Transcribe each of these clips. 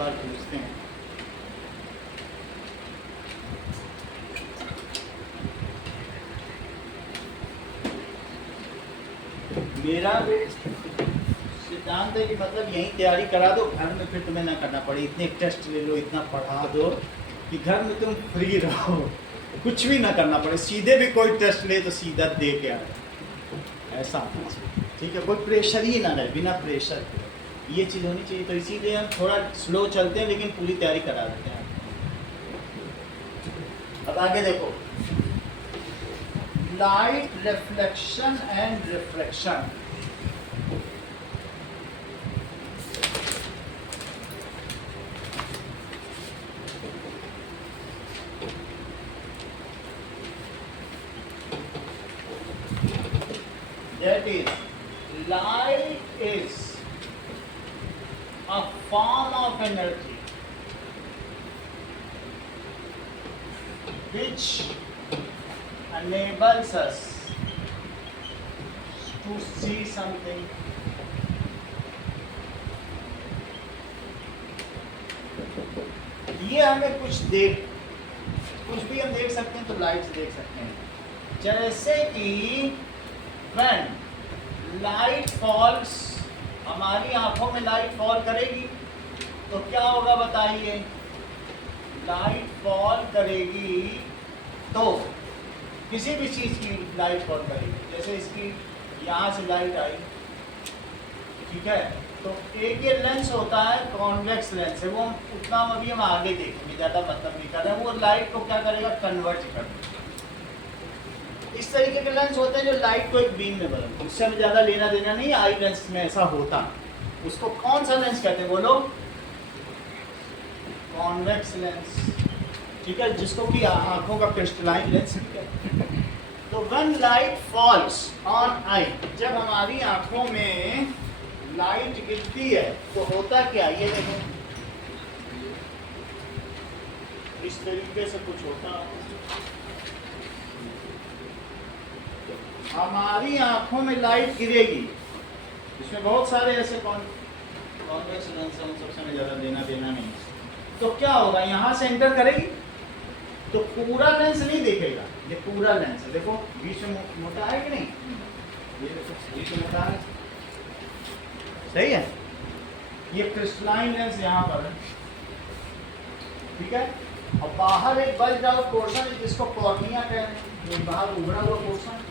बार पूछते हैं। मेरा सिद्धांत है कि मतलब यही तैयारी करा दो, घर में फिर तुम्हें ना करना पड़े, इतने टेस्ट ले लो, इतना पढ़ा दो कि घर में तुम फ्री रहो, कुछ भी ना करना पड़े, सीधे भी कोई टेस्ट ले तो सीधा दे के आए, ऐसा होना चाहिए। ठीक है, कोई प्रेशर ही ना रहे, बिना प्रेशर के ये चीज़ होनी चाहिए। तो इसीलिए हम थोड़ा स्लो चलते हैं लेकिन पूरी तैयारी करा देते हैं। अब आगे देखो, light reflection and refraction. That is, light is a form of energy which enables us to see something, ये हमें कुछ भी हम देख सकते हैं, तो लाइट से देख सकते हैं। जैसे कि when light falls, हमारी आंखों में लाइट फॉल करेगी तो क्या होगा बताइए? लाइट फॉल करेगी तो किसी भी चीज़ की लाइट फॉल करेगी, जैसे इसकी यहाँ से लाइट आई, ठीक है, तो एक ये लेंस होता है कॉन्वेक्स लेंस है, वो उतना अभी हम आगे देखेंगे, ज़्यादा मतलब नहीं कर रहे हैं। वो लाइट को क्या करेगा? कन्वर्ट कर देगा। इस तरीके के लेंस होते हैं जो लाइट को एक बीम में बदलते हैं, उससे हमें ज़्यादा लेना देना नहीं। आई लेंस में ऐसा होता, उसको कौन सा लेंस कहते हैं बोलो? कॉन्वेक्स लेंस, ठीक है, जिसको कि आंखों का क्रिस्टलाइन लेंस कहते हैं। तो when light falls on I, जब हमारी आंखों में लाइट गिरती है तो होता क्या? ये देखो, इस तरीके से कुछ होता है। हमारी आंखों में लाइट गिरेगी, इसमें बहुत सारे ऐसे कॉन्वेक्स लेंस हैं, उन सबसे हमें ज़्यादा लेना देना नहीं। तो क्या होगा? यहाँ से एंटर करेगी तो पूरा लेंस नहीं देखेगा, ये पूरा लेंस है, देखो बीच में मोटा है कि नहीं, ये देखो बीच में मोटा है, सही है। ये क्रिस्टलाइन लेंस यहाँ पर है, ठीक है, और बाहर एक बल्ज आउट पोर्शन है जिसको कॉर्निया कहते हैं, ये बाहर उभरा हुआ पोर्शन।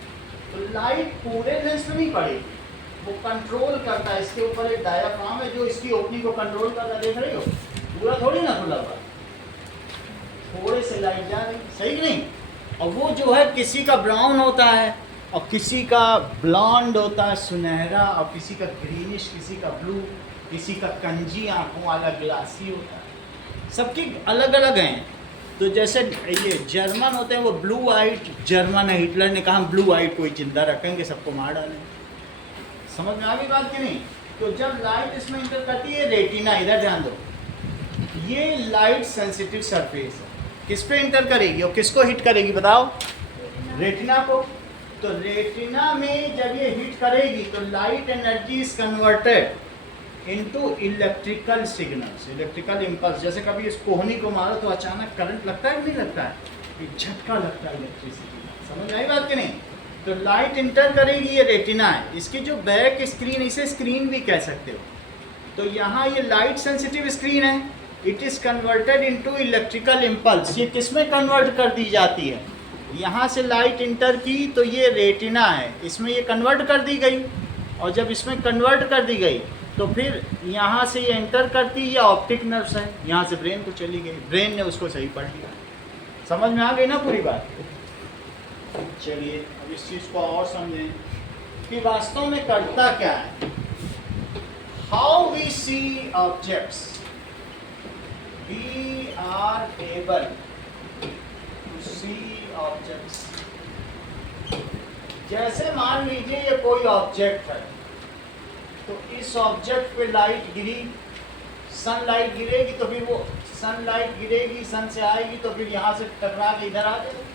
तो लाइट पूरे लेंस में नहीं पड़ेगी, वो कंट्रोल करता है, इसके ऊपर एक डायाफ्राम है जो इसकी ओपनिंग को कंट्रोल करता है, देख रही हो, पूरा थोड़ी ना खुला हुआ, थोड़े से लाइट जा रही, सही कि नहीं। और वो जो है किसी का ब्राउन होता है और किसी का ब्लॉन्ड होता है, सुनहरा, और किसी का ग्रीनिश, किसी का ब्लू, किसी का कंजी आंखों वाला ग्लासी होता है, सबकी अलग अलग हैं। तो जैसे ये जर्मन होते हैं वो ब्लू आइट जर्मन है, हिटलर ने कहा हम ब्लू आइट कोई जिंदा रखेंगे, सबको मार डालेंगे। समझ में आ गई बात कि नहीं? तो जब लाइट इसमें इंटर करती है, रेटिना, इधर ध्यान दो, ये लाइट सेंसिटिव सरफेस है, किस पे इंटर करेगी और किसको हिट करेगी बताओ? रेटिना को। तो रेटिना में जब ये हिट करेगी तो light energy is converted into electrical signals, electrical impulse. जैसे कभी इस कोहनी को मारो तो अचानक करंट लगता है कि नहीं लगता है? एक झटका लगता है इलेक्ट्रिसिटी, समझ आई बात कि नहीं? तो लाइट इंटर करेगी, ये रेटिना है, इसकी जो बैक स्क्रीन, इसे स्क्रीन भी कह सकते हो। तो यहाँ ये लाइट सेंसिटिव स्क्रीन है, it is converted into electrical impulse. ये किस में कन्वर्ट कर दी जाती है? यहाँ से लाइट इंटर की तो ये रेटिना है, इसमें ये कन्वर्ट कर दी गई, और जब इसमें कन्वर्ट कर दी गई तो फिर यहाँ से ये एंटर करती, ये ऑप्टिक नर्व्स है, यहाँ से ब्रेन को चली गई, ब्रेन ने उसको सही पढ़ लिया। समझ में आ गई ना पूरी बात? चलिए अब इस चीज़ को और समझें कि वास्तव में करता क्या है। How we see objects, we are able to see objects। जैसे मान लीजिए ये कोई ऑब्जेक्ट है, तो इस ऑब्जेक्ट पे लाइट गिरी, सनलाइट गिरेगी, तो फिर वो सनलाइट गिरेगी, सन से आएगी, तो फिर यहाँ से टकरा के इधर आ जाएगी।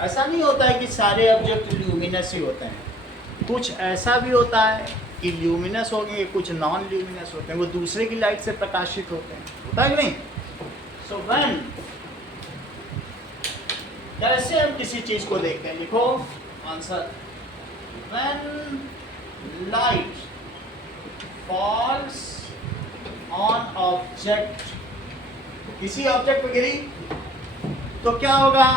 ऐसा नहीं होता है कि सारे ऑब्जेक्ट ल्यूमिनस ही होते हैं, कुछ ऐसा भी होता है कि ल्यूमिनस हो गए, कुछ नॉन ल्यूमिनस होते हैं, वो दूसरे की लाइट से प्रकाशित होते हैं, होता है कि नहीं? सो व्हेन, कैसे हम किसी चीज को देखते हैं, लिखो answer, when light falls on object, किसी ऑब्जेक्ट पे गिरी तो क्या होगा?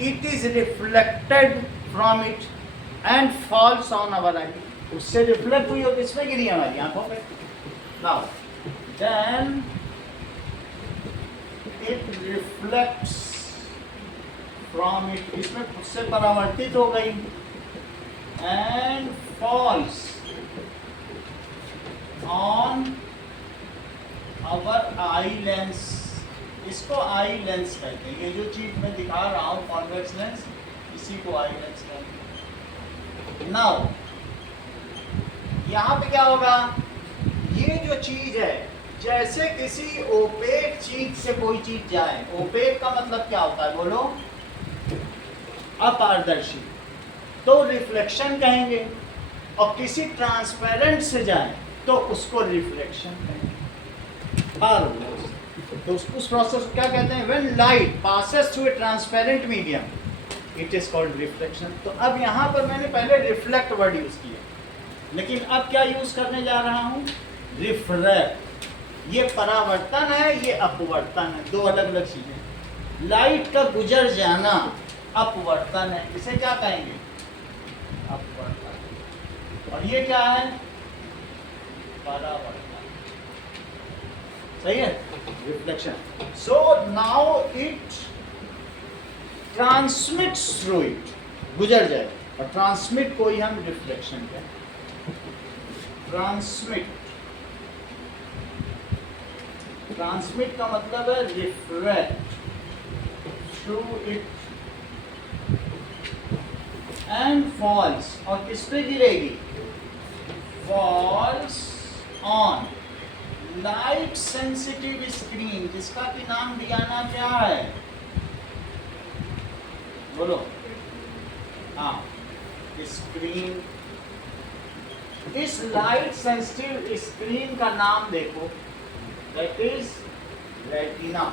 It is reflected from it and falls on our eye, उससे रिफ्लेक्ट हुई और किसमें गिरी? हमारी आंखों पे। Now then it reflects from it, इसमें उससे परावर्तित हो गई, and falls on our eye lens, इसको आई लेंस कहते हैं। ये जो चीज मैं दिखा रहा हूँ कॉन्वेक्स लेंस, इसी को आई लेंस कहते हैं। नाउ यहाँ पे क्या होगा? ये जो चीज है, जैसे किसी ओपेक चीज से कोई चीज जाए, ओपेक का मतलब क्या होता है बोलो? अपारदर्शी, तो रिफ्लेक्शन कहेंगे, और किसी ट्रांसपेरेंट से जाए तो उसको रिफ्लेक्शन कहेंगे। तो उस प्रोसेस को क्या कहते हैं? When light passes through a transparent medium, it is called reflection. तो अब यहाँ पर मैंने पहले रिफ्लेक्ट वर्ड यूज किया, लेकिन अब क्या यूज करने जा रहा हूँ? रिफ्रैक्ट। ये परावर्तन है, ये अपवर्तन है, दो अलग अलग चीजें। लाइट का गुजर जाना अपवर्तन है, इसे क्या कहेंगे? अपवर्तन। और ये क्या है? परावर्तन। सही है? Reflection. So now it transmits through it, गुजर जाए, और ट्रांसमिट को ही हम रिफ्लेक्शन कहते हैं। ट्रांसमिट, ट्रांसमिट का मतलब है reflect through it and falls, और किस पे गिरेगी? Falls on light sensitive screen, जिसका कि नाम दिया ना क्या है? बोलो। हाँ, स्क्रीन। इस लाइट सेंसिटिव स्क्रीन का नाम देखो, दैट इज रेटिना।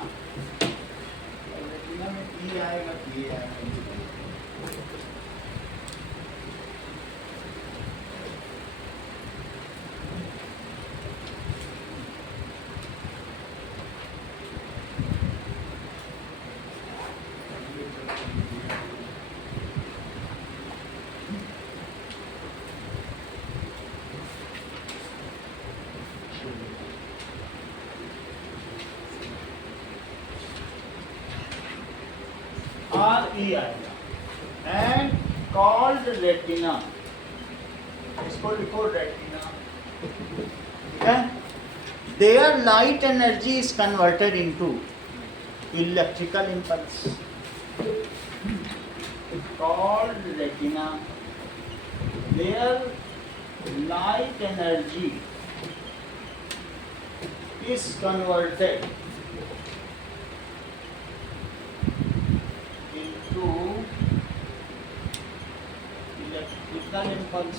रेटिना में ई आएगा, ये आएगा। RE आएगा, एंड कॉल्ड रेटिना, इसको लिखो रेटिना, ठीक है? There light energy is converted into electrical impulse, called retina. There light energy is converted electrical impulse,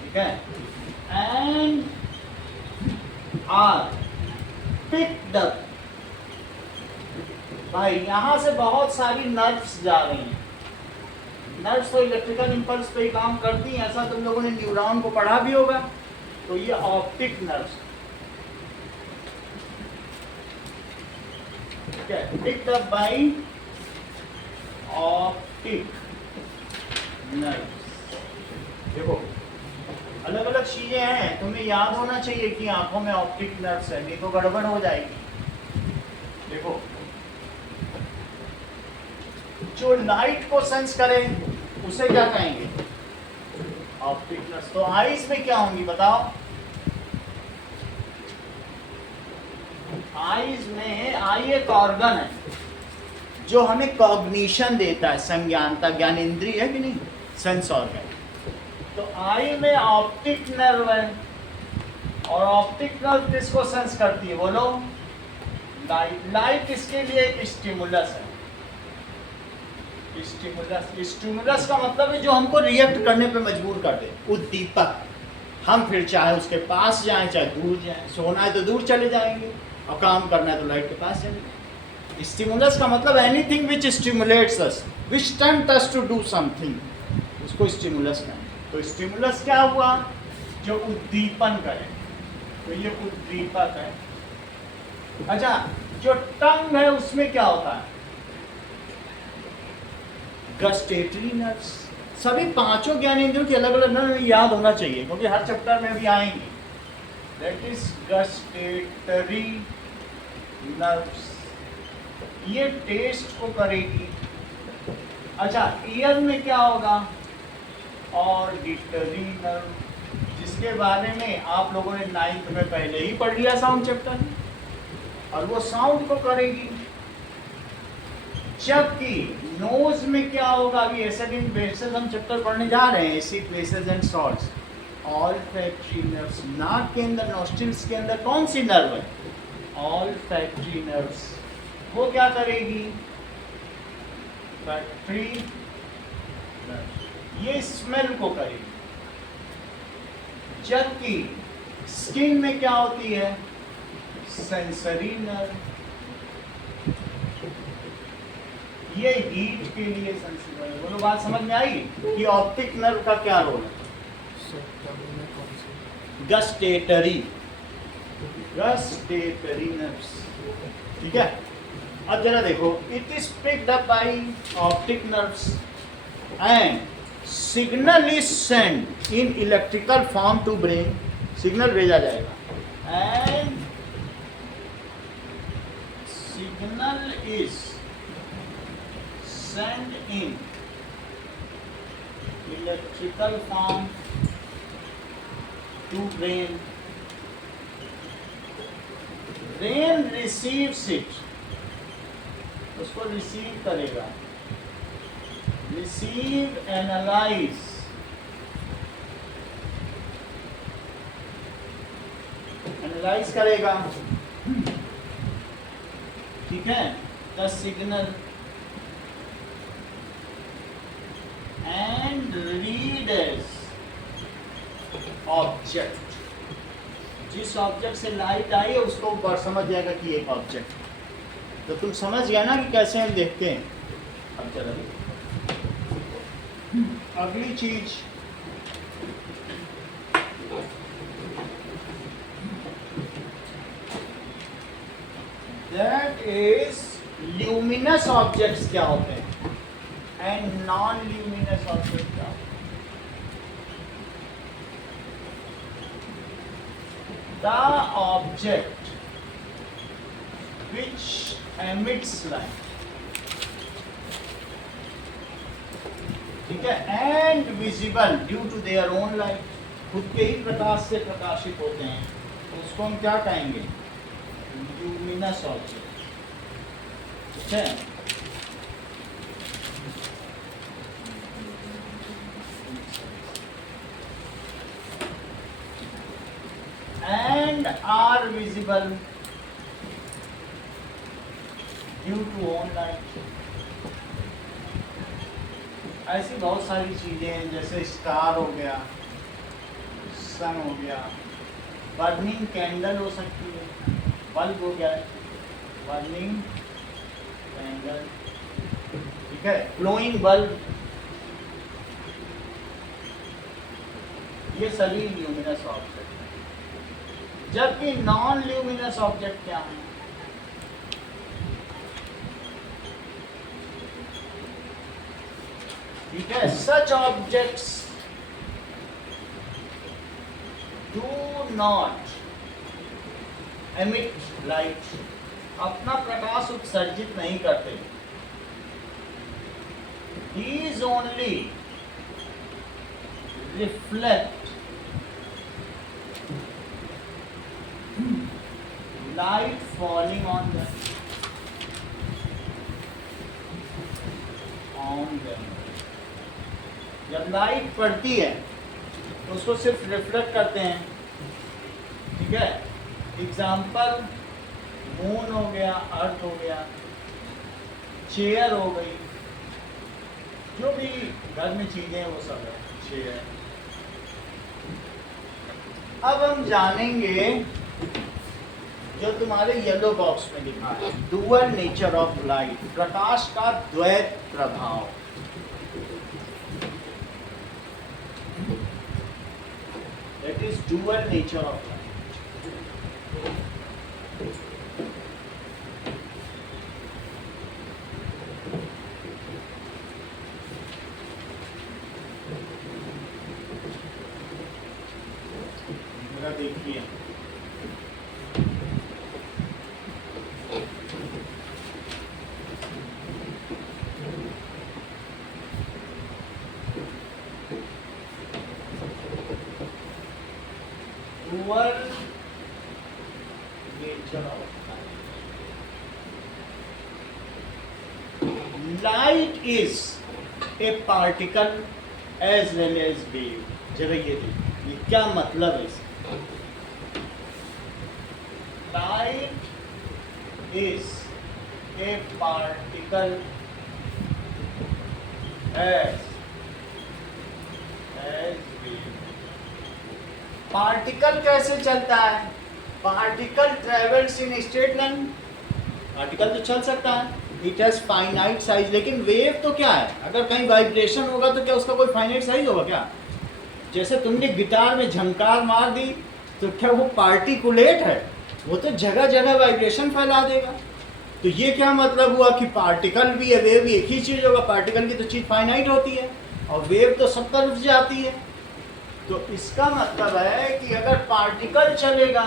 ठीक है? एंड आर पिक्ड अप, भाई यहां से बहुत सारी नर्व्स जा रही हैं। नर्व्स तो इलेक्ट्रिकल इम्पल्स पे ही काम करती हैं, ऐसा तुम लोगों ने न्यूरॉन को पढ़ा भी होगा। तो ये ऑप्टिक नर्व्स, ठीक है? Picked up by optic nerves. देखो अलग अलग चीजें हैं, तुम्हें याद होना चाहिए कि आंखों में ऑप्टिक नर्व्स है, नहीं तो गड़बड़ हो जाएगी। देखो जो लाइट को सेंस करे उसे क्या कहेंगे? Optic nerves. तो आईज में क्या होंगी बताओ? आईज में, आई एक ऑर्गन है जो हमें कॉग्निशन देता है, संज्ञानता, ज्ञानेंद्रिय है कि नहीं? Sense organ. तो आई में ऑप्टिक नर्व है, और ऑप्टिक नर्व किसको सेंस करती है बोलो? लाइट। लाइट इसके लिए एक स्टिमुलस है, स्टिमुलस का मतलब है जो हमको रिएक्ट करने पे मजबूर कर दे, उद्दीपक। हम फिर चाहे उसके पास जाएं चाहे दूर जाएं, सोना है तो दूर चले जाएंगे और काम करना है तो लाइट के पास चले जाएंगे। स्टिमुलस का मतलब anything which stimulates us, which tempt us to do something, उसको स्टिमुलस कहते हैं। तो स्टिमुलस क्या हुआ? जो उद्दीपन करे, तो ये उद्दीपक है। अच्छा, जो टंग है उसमें क्या होता है? Gustatory nerves. सभी पांचों ज्ञानेंद्रियों की अलग अलग नर्व याद होना चाहिए क्योंकि हर चैप्टर में भी आएंगे। दैट इज गस्टेटरी नर्व्स, ये टेस्ट को करेगी। अच्छा, ईयर में क्या होगा? ऑडिटरी नर्व, जिसके बारे में आप लोगों ने 9th में पहले ही पढ़ लिया साउंड चैप्टर में, और वो साउंड को करेगी। जबकि नोज में क्या होगा? अभी एसिड एंड बेसेस हम चैप्टर पढ़ने जा रहे हैं, acid bases and salts. Olfactory nerves, नाक के अंदर नॉस्ट्रिल्स के अंदर कौन सी नर्व है? ऑल्फैक्टरी नर्व्स, वो क्या करेगी? फैक्टरी नर्व, ये स्मेल को करेगी। जबकि स्किन में क्या होती है? सेंसरी नर्व, ये हीट के लिए सेंसिटिव है। बोलो, बात समझ में आई कि ऑप्टिक नर्व का क्या रोल है? गस्टेटरी, गस्टेटरी नर्व्स, ठीक है। अब जरा देखो, it is picked up by optic nerves and signal is send in electrical form to brain, signal भेजा जाएगा and signal is sent in electrical form to brain. Brain receives it, उसको receive करेगा, receive, analyse, analyse करेगा, ठीक है। The signal and read as object, जिस object से light आई है उसको ऊपर समझ जाएगा कि एक ऑब्जेक्ट। तो तुम समझ गया ना कि कैसे हम देखते हैं। अब चलो अगली चीज, दैट इज ल्यूमिनस ऑब्जेक्ट्स क्या होते हैं and non-luminous object क्या? The object which emits light, ठीक है, and visible due to their own light, खुद के ही प्रकाश से प्रकाशित होते हैं, तो उसको हम क्या कहेंगे? ल्यूमिनस ऑब्जेक्ट, ठीक है। And are visible due to own light. ऐसी बहुत सारी चीजें हैं, जैसे स्टार हो गया, सन हो गया, बर्निंग कैंडल हो सकती है, बल्ब हो गया, बर्निंग कैंडल, ठीक है, ग्लोइंग बल्ब, ये सभी ल्यूमिनस ऑब्जेक्ट हैं। जबकि नॉन ल्यूमिनस ऑब्जेक्ट क्या है? ठीक है, such objects do not emit light, अपना प्रकाश उत्सर्जित नहीं करते। These only reflect light falling on them, जब लाइट पड़ती है तो उसको सिर्फ रिफ्लेक्ट करते हैं, ठीक है। एग्जाम्पल, मून हो गया, अर्थ हो गया, चेयर हो गई, जो भी घर में चीजें हैं वो सब है, अच्छी है। अब हम जानेंगे जो तुम्हारे येलो बॉक्स में लिखा है, डुअल नेचर ऑफ लाइट, प्रकाश का द्वैत प्रभाव। That is dual nature of light. देखिए dual nature of light is a particle as well as wave. जरा ये देखिए ये क्या मतलब है इसका। Light is a particle as wave. Particle कैसे चलता है? Particle travels in straight line. Particle तो चल सकता है, इट हैज फाइनाइट साइज, लेकिन वेव तो क्या है? अगर कहीं वाइब्रेशन होगा तो क्या उसका कोई फाइनाइट साइज होगा क्या? जैसे तुमने गिटार में झंकार मार दी तो क्या वो पार्टिकुलेट है? वो तो जगह जगह वाइब्रेशन फैला देगा। तो ये क्या मतलब हुआ कि पार्टिकल भी है वेव भी एक ही चीज़ होगा। पार्टिकल की तो चीज़ फाइनाइट होती है और वेव तो सब तरफ जाती है। तो इसका मतलब है कि अगर पार्टिकल चलेगा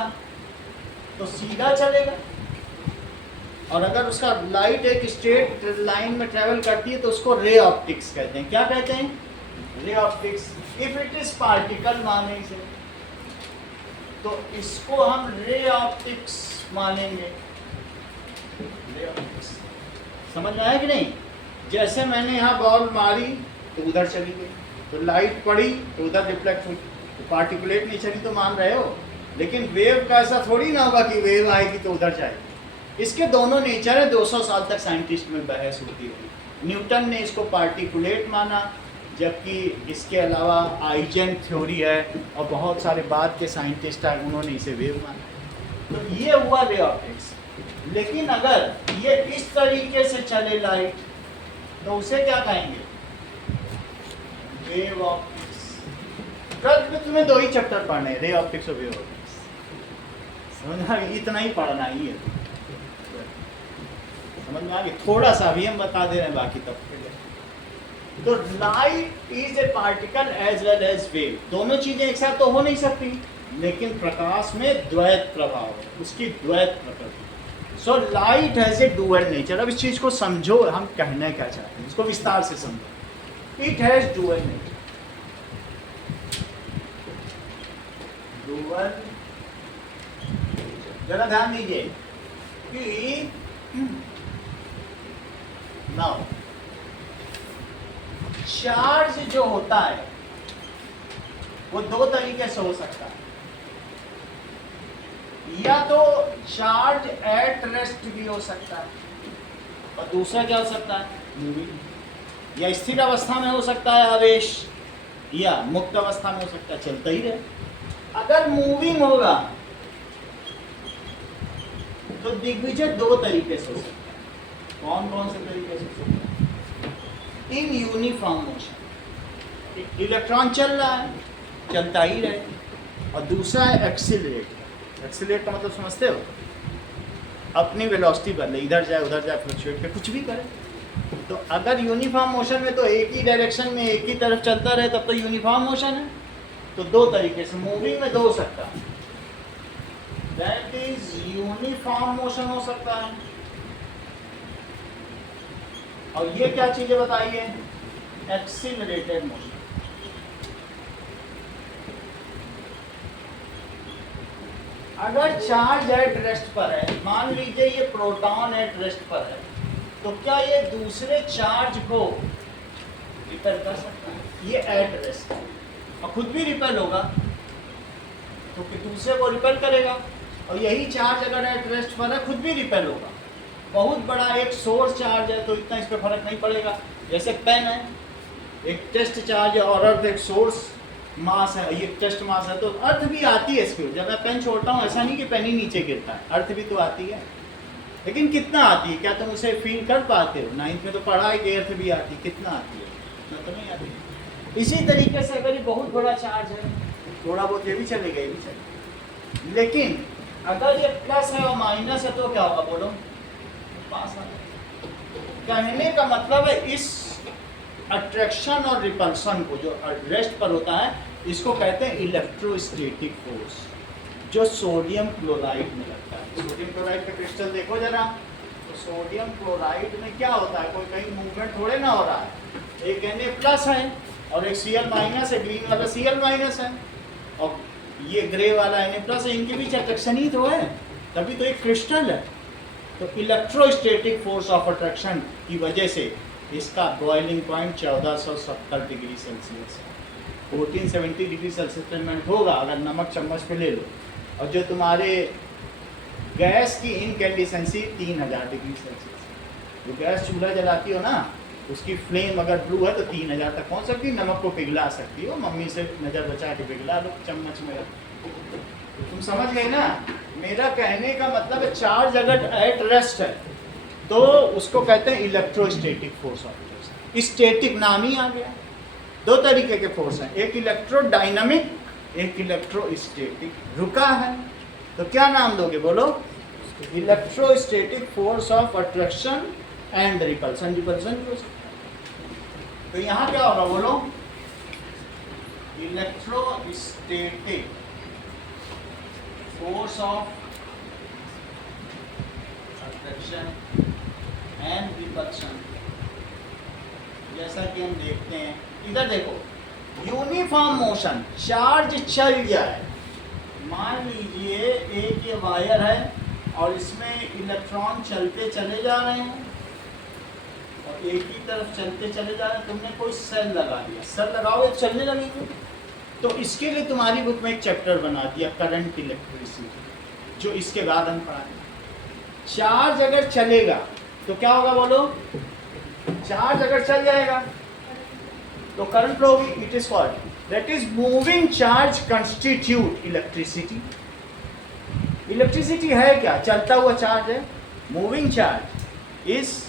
तो सीधा चलेगा, और अगर उसका लाइट एक स्ट्रेट लाइन में ट्रेवल करती है तो उसको रे ऑप्टिक्स कहते हैं। क्या कहते हैं? Ray optics. If it is particle माने से तो इसको हम रे ऑप्टिक्स मानेंगे। रे ऑप्टिक्स समझ में आया कि नहीं? जैसे मैंने यहाँ बॉल मारी तो उधर चली गई, तो लाइट पड़ी तो उधर रिफ्लेक्ट हुई, तो पार्टिकुलेट नहीं चली तो मान रहे हो। लेकिन वेव का ऐसा थोड़ी ना होगा कि वेव आएगी तो उधर जाएगी। इसके दोनों नेचर है। 200 साल तक साइंटिस्ट में बहस होती हुई। न्यूटन ने इसको पार्टिकुलेट माना, जबकि इसके अलावा आइजन थ्योरी है और बहुत सारे बाद के साइंटिस्ट हैं, उन्होंने इसे वेव माना। तो ये हुआ रे ऑप्टिक्स। लेकिन अगर ये इस तरीके से चले लाइट तो उसे क्या कहेंगे? Wave optics. ट्वेल्थ में तुम्हें 2 ही चैप्टर पढ़ने हैं, रे ऑप्टिक्स और वेव ऑप्टिक्स। समझ में? इतना ही पढ़ना ही है। समझ में आ गया? थोड़ा सा भी हम बता दे रहे हैं, बाकी तब तो light is a particle as well as wave. दोनों चीजें एक साथ तो हो नहीं सकती, लेकिन प्रकाश में द्वैत प्रभाव है, उसकी द्वैत प्रकृति। So light has A dual nature. अब इस चीज को समझो, हम कहना क्या चाहते हैं इसको विस्तार से समझो। It has dual nature. Dual, जरा ध्यान दीजिए कि नाउ चार्ज जो होता है वो 2 तरीके से हो सकता है। या तो चार्ज एट रेस्ट भी हो सकता है, और दूसरा क्या हो सकता है? मूविंग। या स्थिर अवस्था में हो सकता है आवेश, या मुक्त अवस्था में हो सकता है, चलता ही रहे। अगर मूविंग होगा तो दिग्विजय 2 तरीके से हो सकता है। कौन कौन से तरीके से हो सकता है? इन यूनिफॉर्म मोशन, इलेक्ट्रॉन चल रहा है, चलता ही रहे। और दूसरा है एक्सीलरेट। एक्सीलरेट का मतलब समझते हो? अपनी वेलोसिटी बदले, इधर जाए उधर जाए, फ्लक्चुएट करे, कुछ भी करे। तो अगर यूनिफॉर्म मोशन में तो एक ही डायरेक्शन में एक ही तरफ चलता रहे तब तो यूनिफॉर्म मोशन है। तो 2 तरीके से मूविंग में 2 हो सकता है। दैट इज यूनिफॉर्म मोशन हो सकता है। और ये क्या चीजें बताइए? Accelerated motion. अगर चार्ज एट रेस्ट पर है, मान लीजिए ये प्रोटॉन एट रेस्ट पर है, तो क्या ये दूसरे चार्ज को रिपेल कर सकता है? ये एट रेस्ट और खुद भी रिपेल होगा तो दूसरे को रिपेल करेगा। और यही चार्ज अगर एट रेस्ट पर है खुद भी रिपेल होगा। बहुत बड़ा एक सोर्स चार्ज है तो इतना इस पर फर्क नहीं पड़ेगा। जैसे पेन है, एक टेस्ट चार्ज और अर्थ एक सोर्स मास है, ये टेस्ट मास है, तो अर्थ भी आती है इसकी। जब मैं पेन छोड़ता हूँ ऐसा नहीं कि पेन ही नीचे गिरता है, अर्थ भी तो आती है, लेकिन कितना आती है, क्या तुम उसे फील कर पाते हो? 9th में तो पढ़ा है कि अर्थ भी आती है, कितना आती है? इतना तो नहीं आती। इसी तरीके से अगर ये बहुत बड़ा चार्ज है, थोड़ा बहुत ये भी चलेगा, ये भी चलेगा, लेकिन अगर ये प्लस है और माइनस है तो क्या होगा बोलो? पास आ जाएगा। कहने का मतलब है इस अट्रैक्शन और रिपल्सन को, जो रेस्ट पर होता है, इसको कहते हैं इलेक्ट्रोस्टैटिक फोर्स, जो सोडियम क्लोराइड में लगता है। सोडियम क्लोराइड का क्रिस्टल देखो जरा, तो सोडियम क्लोराइड में क्या होता है, कोई कहीं मूवमेंट थोड़े ना हो रहा है। एक Na प्लस है और एक Cl माइनस है, ग्रीन वाला Cl माइनस है और ये ग्रे वाला Na प्लस है, इनके बीच अट्रैक्शन ही तो है, तभी तो एक क्रिस्टल है। तो इलेक्ट्रोस्टैटिक फोर्स ऑफ अट्रैक्शन की वजह से इसका बॉइलिंग पॉइंट 1470 डिग्री सेल्सियस है। 1470 डिग्री सेल्सियस पे मिनट होगा अगर नमक चम्मच पे ले लो, और जो तुम्हारे गैस की इनकैंडिसेंसी 3000 डिग्री सेल्सियस। जो गैस चूल्हा जलाती हो ना, उसकी फ्लेम अगर ब्लू है तो 3000 तक पहुंच सकती है, नमक को पिघला सकती हो। मम्मी से नज़र बचा के पिघला लो चम्मच में। तो तुम समझ गए ना, मेरा कहने का मतलब है चार्ज अगर एट रेस्ट है तो उसको कहते हैं electrostatic force of attraction. Static नाम ही आ गया। दो तरीके के फोर्स हैं, एक इलेक्ट्रोडायनामिक, एक इलेक्ट्रोस्टैटिक। रुका है तो क्या नाम दोगे बोलो? Electrostatic force of attraction and repulsion. Repulsion भी हो सकता है। तो यहाँ क्या होगा बोलो? Electrostatic force of attraction and repulsion. जैसा कि हम देखते हैं, इधर देखो, यूनिफॉर्म मोशन, चार्ज चल जाए, मान लीजिए एक ये वायर है और इसमें इलेक्ट्रॉन चलते चले जा रहे हैं और एक ही तरफ चलते चले जा रहे हैं। तुमने कोई सेल लगा दिया, सेल लगाओगे चलने लगेंगे। तो इसके लिए तुम्हारी बुक में एक चैप्टर बना दिया, करंट इलेक्ट्रिसिटी, जो इसके बाद हम पढ़ाएंगे। चार्ज अगर चलेगा तो क्या होगा बोलो? चार्ज अगर चल जाएगा तो करंट फ्लो होगी। It is called, that is moving charge constitute electricity. Electricity है क्या? चलता हुआ चार्ज है। Moving charge is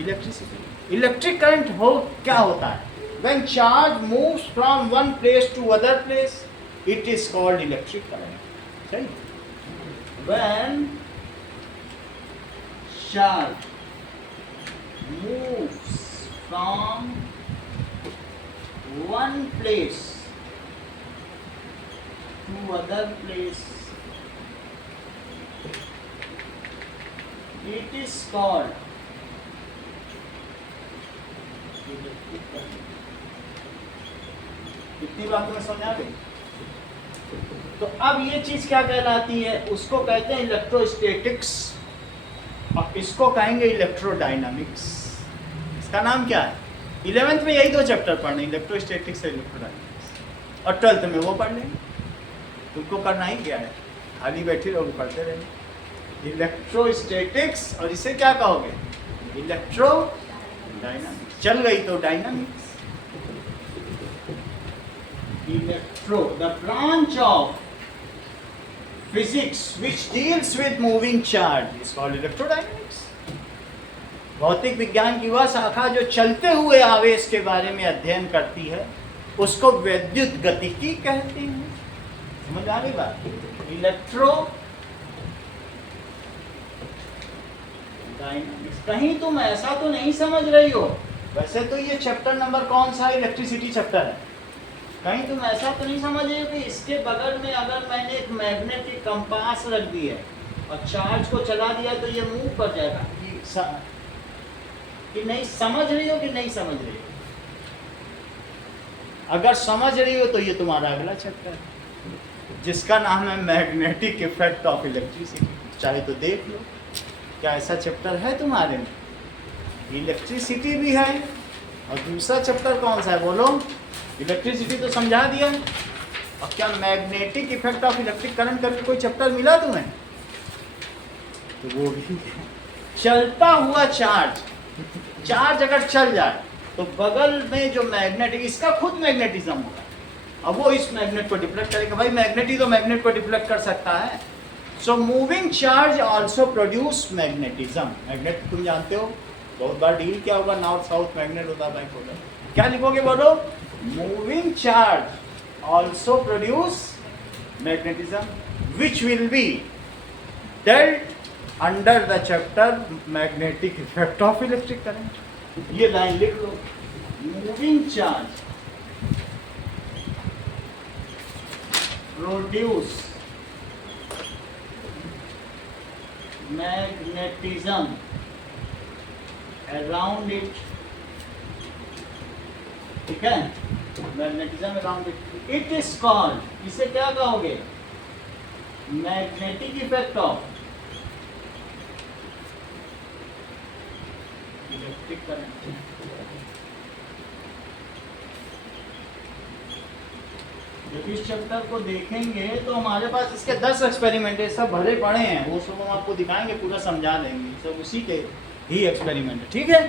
electricity. Electric current हो क्या होता है? When charge moves from one place to other place, it is called electric current. Right? When charge moves from one place to other place, it is called electric current. इतनी बात तुम्हें समझ आ गई? तो अब ये चीज क्या कहलाती है? उसको कहते हैं इलेक्ट्रोस्टैटिक्स और इसको कहेंगे इलेक्ट्रोडायनामिक्स। इसका नाम क्या है? 11th में यही दो चैप्टर पढ़ने, इलेक्ट्रोस्टैटिक्स और इलेक्ट्रोडायनामिक्स, और 12th में वो पढ़ लेंगे। तुमको करना ही क्या है, खाली बैठे रहोगे, पढ़ते रहेंगे। इलेक्ट्रोस्टैटिक्स और इसे क्या कहोगे? इलेक्ट्रोडायनामिक्स। चल गई तो dynamics. Electro, the branch of physics which deals with moving charge is called electrodynamics. भौतिक विज्ञान की वह शाखा जो चलते हुए आवेश के बारे में अध्ययन करती है, उसको वैद्युत गतिकी कहते हैं। समझ आ रही बात? Electro dynamics. कहीं तुम ऐसा तो नहीं समझ रही हो, वैसे तो ये चैप्टर नंबर कौन सा? इलेक्ट्रिसिटी चैप्टर है। कहीं तुम ऐसा तो नहीं समझ रहे हो कि इसके बगल में अगर मैंने एक मैग्नेटिक कंपास रख दी है और चार्ज को चला दिया तो ये मूव कर जाएगा? कि नहीं समझ रही हो कि नहीं समझ रही हो? अगर समझ रही हो तो ये तुम्हारा अगला चैप्टर है जिसका नाम है मैग्नेटिक इफेक्ट ऑफ इलेक्ट्रिसिटी। चाहे तो देख लो, क्या ऐसा चैप्टर है तुम्हारे में? इलेक्ट्रिसिटी भी है और दूसरा चैप्टर कौन सा है बोलो? इलेक्ट्रिसिटी तो समझा दिया, और क्या magnetic effect of electric current करके कोई चैप्टर मिला तुम्हें? तो वो भी चलता हुआ चार्ज। चार्ज अगर चल जाए तो बगल में जो मैग्नेट है इसका खुद मैग्नेटिज्म होगा, अब वो इस मैग्नेट को डिफ्लेक्ट करेगा। भाई मैग्नेट ही तो मैग्नेट को डिफ्लेक्ट कर सकता है। So moving charge also produce magnetism. Magnet तुम जानते हो, बहुत बार डील क्या होगा, नॉर्थ साउथ मैग्नेट होता है, बाइपोलर। क्या लिखोगे बोलो, moving charge also produce magnetism which will be dealt under the chapter magnetic effect of electric current. ये लाइन लिख लो, moving charge produce magnetism around it, ठीक है, magnetism around it, it is called, इसे क्या कहोगे, magnetic effect of electric current. जब इस चैप्टर को देखेंगे तो हमारे पास इसके 10 एक्सपेरिमेंट है, सब भरे पड़े हैं, वो सब हम आपको दिखाएंगे, पूरा समझा देंगे, सब उसी के ही एक्सपेरिमेंट है, ठीक है।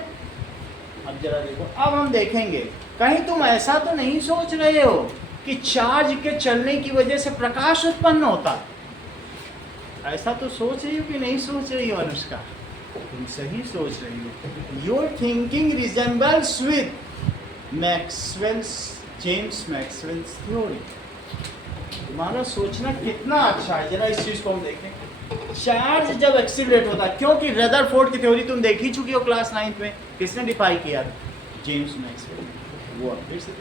अब जरा देखो, अब हम देखेंगे, कहीं तुम ऐसा तो नहीं सोच रहे हो कि चार्ज के चलने की वजह से प्रकाश उत्पन्न होता, ऐसा तो सोच रही हो कि नहीं सोच रही हो अनुष्का? तुम सही सोच रही हो। Your thinking resembles with Maxwell's, James Maxwell's theory. तुम्हारा सोचना कितना अच्छा है, जरा इस चीज को हम देखें। चार्ज जब एक्सीलरेट होता है, क्योंकि रदरफोर्ड की थ्योरी तुम देख ही चुकी हो क्लास 9 में, किसने डिफाइन किया था, जेम्स मैक्सवेल, वो अब फिर से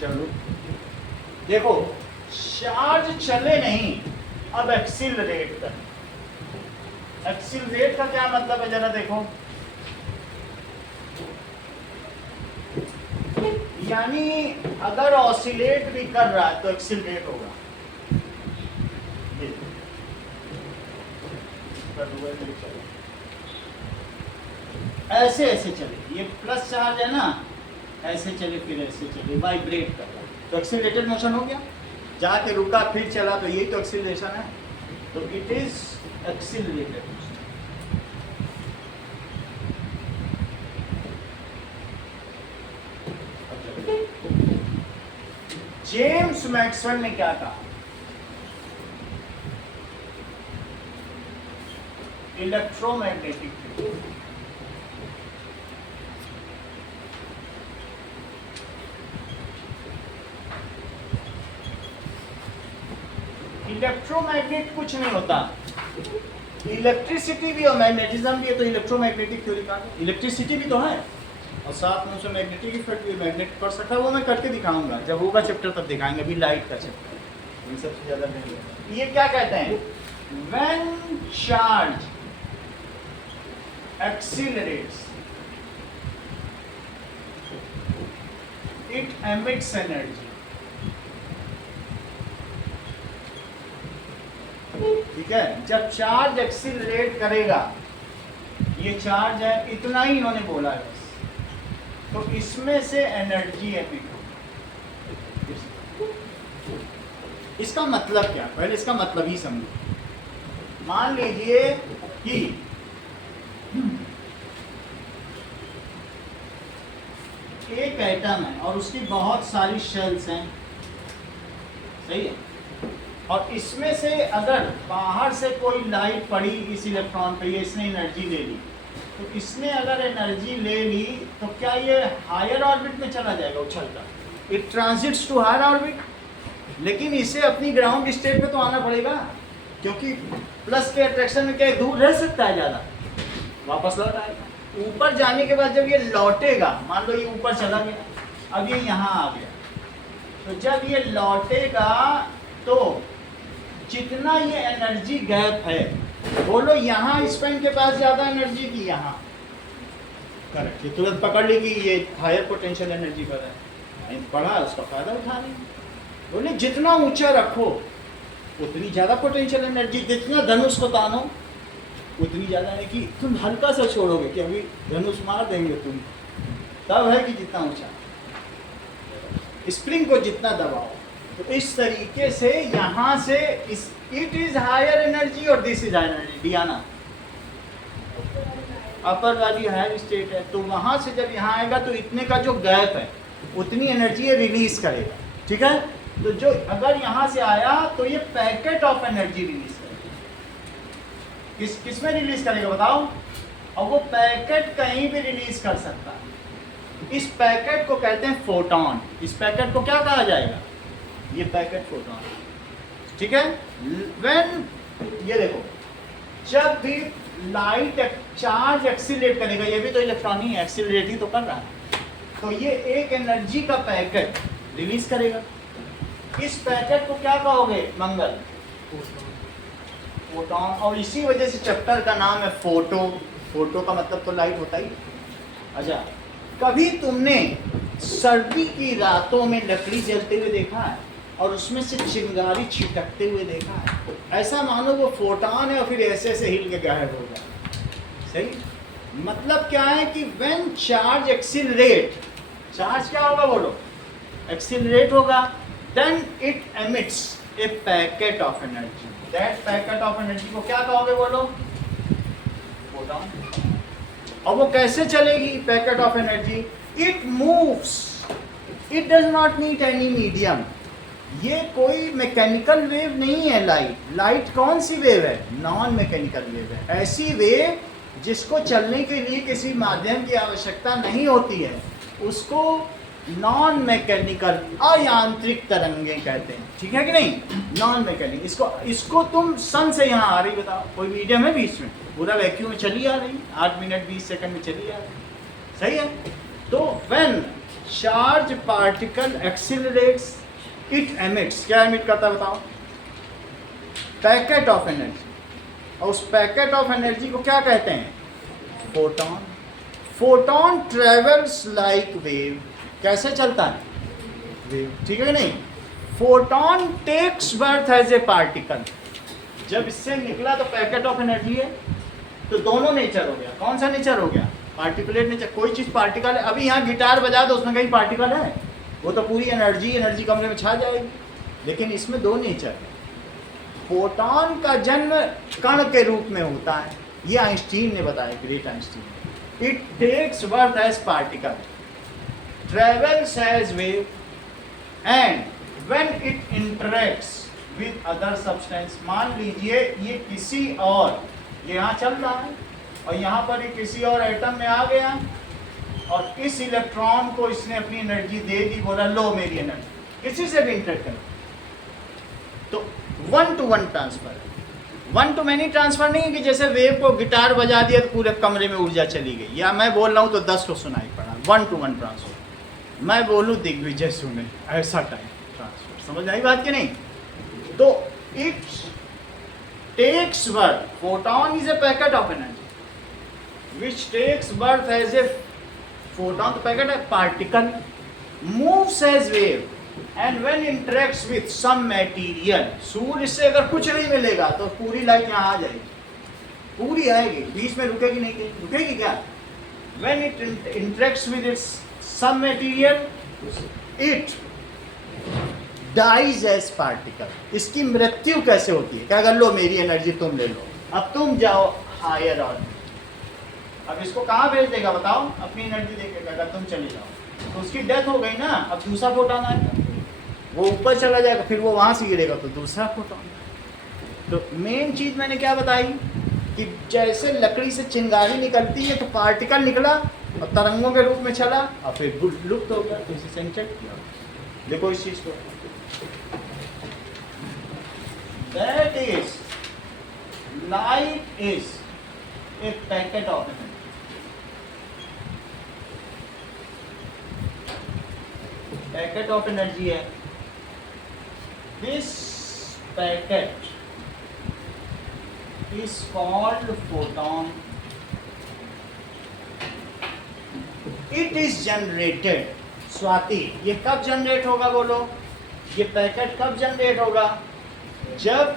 चलो देखो, चार्ज चले नहीं, अब एक्सीलरेट कर। एक्सीलरेट का क्या मतलब है, जरा देखो, यानी अगर ऑसिलेट भी कर रहा है तो एक्सीलरेट होगा। ऐसे ऐसे चले, ये प्लस चार्ज है ना, ऐसे चले फिर ऐसे चले, वाइब्रेट कर रहा है तो एक्सीलरेटेड मोशन हो गया, जाके रुका फिर चला, तो यही तो एक्सीलरेशन है, तो it is accelerated motion. James Maxwell ने क्या कहा, इलेक्ट्रोमैग्नेटिक इलेक्ट्रोमैग्नेट कुछ नहीं होता, इलेक्ट्रिसिटी भी और मैग्नेटिज्म भी है, तो इलेक्ट्रोमैग्नेटिक थ्योरी कहा। इलेक्ट्रिसिटी भी तो है और साथ में उसमें मैग्नेटिक इफेक्ट भी, मैग्नेट कर सकता है, वो मैं करके दिखाऊंगा, जब होगा चैप्टर तब दिखाएंगे, अभी लाइट का चैप्टर, इन सबसे ज्यादा नहीं। ये क्या कहते हैं, when charge accelerates it emits energy, ठीक है। जब चार्ज एक्सीलरेट करेगा, ये चार्ज है, इतना ही इन्होंने बोला है बस, तो इसमें से एनर्जी एमिट होगी। इसका मतलब क्या, पहले इसका मतलब ही समझो। मान लीजिए कि एक एटम है और उसकी बहुत सारी शेल्स हैं, सही है, और इसमें से अगर बाहर से कोई लाइट पड़ी इस इलेक्ट्रॉन पे, ये इसने एनर्जी ले ली, तो इसने अगर एनर्जी ले ली तो क्या ये हायर ऑर्बिट में चला जाएगा उछलकर, it transits to higher orbit, लेकिन इसे अपनी ग्राउंड स्टेट पे तो आना पड़ेगा, क्योंकि प्लस के अट्रैक्शन में क्या दूर रह सकता है ज़्यादा, वापस लौट आएगा। ऊपर जाने के बाद जब ये लौटेगा, मान लो ये ऊपर चला गया, अब ये यहाँ आ गया, तो जब ये लौटेगा तो जितना ये एनर्जी गैप है, बोलो यहाँ इस पेन के पास ज़्यादा एनर्जी की यहाँ, करेक्ट, ये तुरंत पकड़ ली कि ये हायर पोटेंशियल एनर्जी पर है, बढ़ा उसका फायदा उठा रही। बोले जितना ऊंचा रखो उतनी ज़्यादा पोटेंशियल एनर्जी, जितना धनुष को तानो उतनी ज़्यादा है, कि तुम हल्का सा छोड़ोगे कि अभी धनुष मार देंगे तुम, तब है कि जितना ऊंचा, स्प्रिंग को जितना दबाओ, तो इस तरीके से यहाँ से इस इट इज हायर एनर्जी और दिस इज हायर एनर्जी, डियाना अपर वाली हायर स्टेट है, तो वहाँ से जब यहाँ आएगा तो इतने का जो गैप है उतनी एनर्जी ये रिलीज करेगा, ठीक है। तो जो अगर यहाँ से आया तो ये पैकेट ऑफ एनर्जी रिलीज करेगा। किस में रिलीज करेगा बताओ? और वो पैकेट कहीं भी रिलीज कर सकता है। इस पैकेट को कहते हैं फोटॉन। इस पैकेट को क्या कहा जाएगा? ये पैकेट फोटॉन, ठीक है। व्हेन, ये देखो, जब भी लाइट चार्ज एक्सीलरेट करेगा, ये भी तो इलेक्ट्रॉन ही एक्सीलरेट ही तो कर रहा है, तो ये एक एनर्जी का पैकेट रिलीज करेगा। इस पैकेट को क्या कहोगे मंगल? फोटॉन। और इसी वजह से चैप्टर का नाम है फोटो। फोटो का मतलब तो लाइट होता ही। अच्छा, कभी तुमने सर्दी की रातों में लकड़ी जलते हुए देखा है और उसमें से चिंगारी छिटकते हुए देखा है? ऐसा मानो वो फोटॉन है और फिर ऐसे ऐसे हिल के गायब हो जाए। सही? मतलब क्या है कि व्हेन चार्ज एक्सीलरेट, चार्ज क्या होगा बोलो? एक्सीलरेट होगा, then it emits a packet of energy. That packet of energy को क्या कहोगे बोलो? फोटॉन। और वो कैसे चलेगी packet of energy? It moves, it does not need any medium. ये कोई मैकेनिकल वेव नहीं है। लाइट कौन सी वेव है? नॉन मैकेनिकल वेव है। ऐसी वेव जिसको चलने के लिए किसी माध्यम की आवश्यकता नहीं होती है, उसको नॉन मैकेनिकल, अयांत्रिक तरंगें कहते हैं, ठीक है कि नहीं? Non mechanic. इसको तुम सन से यहाँ आ रही, बताओ कोई मीडियम है बीच में? पूरा वैक्यूम में चली आ रही, 8 मिनट 20 सेकंड में चली आ रही, सही है। तो when charge particle accelerates it emits, क्या एमिट करता है बताओ? Packet of energy. और उस पैकेट ऑफ एनर्जी को क्या कहते हैं? Photon. Photon travels like wave. कैसे चलता है? वेव, ठीक है कि नहीं? Photon takes birth as a particle. जब इससे निकला तो पैकेट ऑफ एनर्जी है, तो दोनों नेचर हो गया। कौन सा नेचर हो गया? Particulate nature. कोई चीज़ पार्टिकल है, अभी यहाँ गिटार बजा दो, उसमें कहीं पार्टिकल है? वो तो पूरी एनर्जी कमरे में छा जाएगी। लेकिन इसमें दो नेचर है। फोटॉन का जन्म कण के रूप में होता है, ये आइंस्टीन ने बताया, great Einstein. It takes birth as particle, travels as wave, and when it interacts with other substance, मान लीजिए ये किसी और, ये यहाँ चल रहा है और यहाँ पर ये किसी और एटम में आ गया और इस इलेक्ट्रॉन को इसने अपनी एनर्जी दे दी, बोला लो मेरी एनर्जी, किसी से भी इंटरेक्ट करो, तो 1 to 1 transfer. 1 to many transfer नहीं है कि जैसे वेव को गिटार बजा दिया तो पूरे कमरे में ऊर्जा चली गई, या मैं बोल रहा हूँ तो 10 को सुनाई पड़ा। 1 to 1 ट्रांसफर। मैं बोलूँ दिग्विजय सुने, ऐसा टाइम ट्रांसफर। समझ आई बात कि नहीं? तो it takes birth, photon is a packet of energy which takes birth as a photon, तो पैकेट है, particle moves as wave and when interacts with some material. सूर्य से अगर कुछ नहीं मिलेगा तो पूरी लाइट यहाँ आ जाएगी, पूरी आएगी, बीच में रुकेगी नहीं? रुकेगी क्या? When it interacts with its some material, it dies as particle। इसकी मृत्यु कैसे होती है? क्या कर लो मेरी एनर्जी तुम ले लो, अब तुम जाओ हायर ऑर्डर। अब इसको कहाँ भेज देगा बताओ? अपनी एनर्जी देखेगा, अगर तुम चले जाओ तो उसकी डेथ हो गई ना। अब दूसरा फोटॉन आएगा, वो ऊपर चला जाएगा, फिर वो वहाँ से गिरेगा तो दूसरा फोटॉन। तो मेन चीज़ मैंने क्या बताई कि जैसे लकड़ी से चिंगारी निकलती है तो पार्टिकल निकला और तरंगों के रूप में चला और फिर लुप्त हो गया, तो इसे सेंटर किया। देखो इस चीज को, that is light is a packet of energy. Packet of energy है। This packet is called photon. It is generated. Swati, ये कब जनरेट होगा बोलो? ये पैकेट कब जनरेट होगा? जब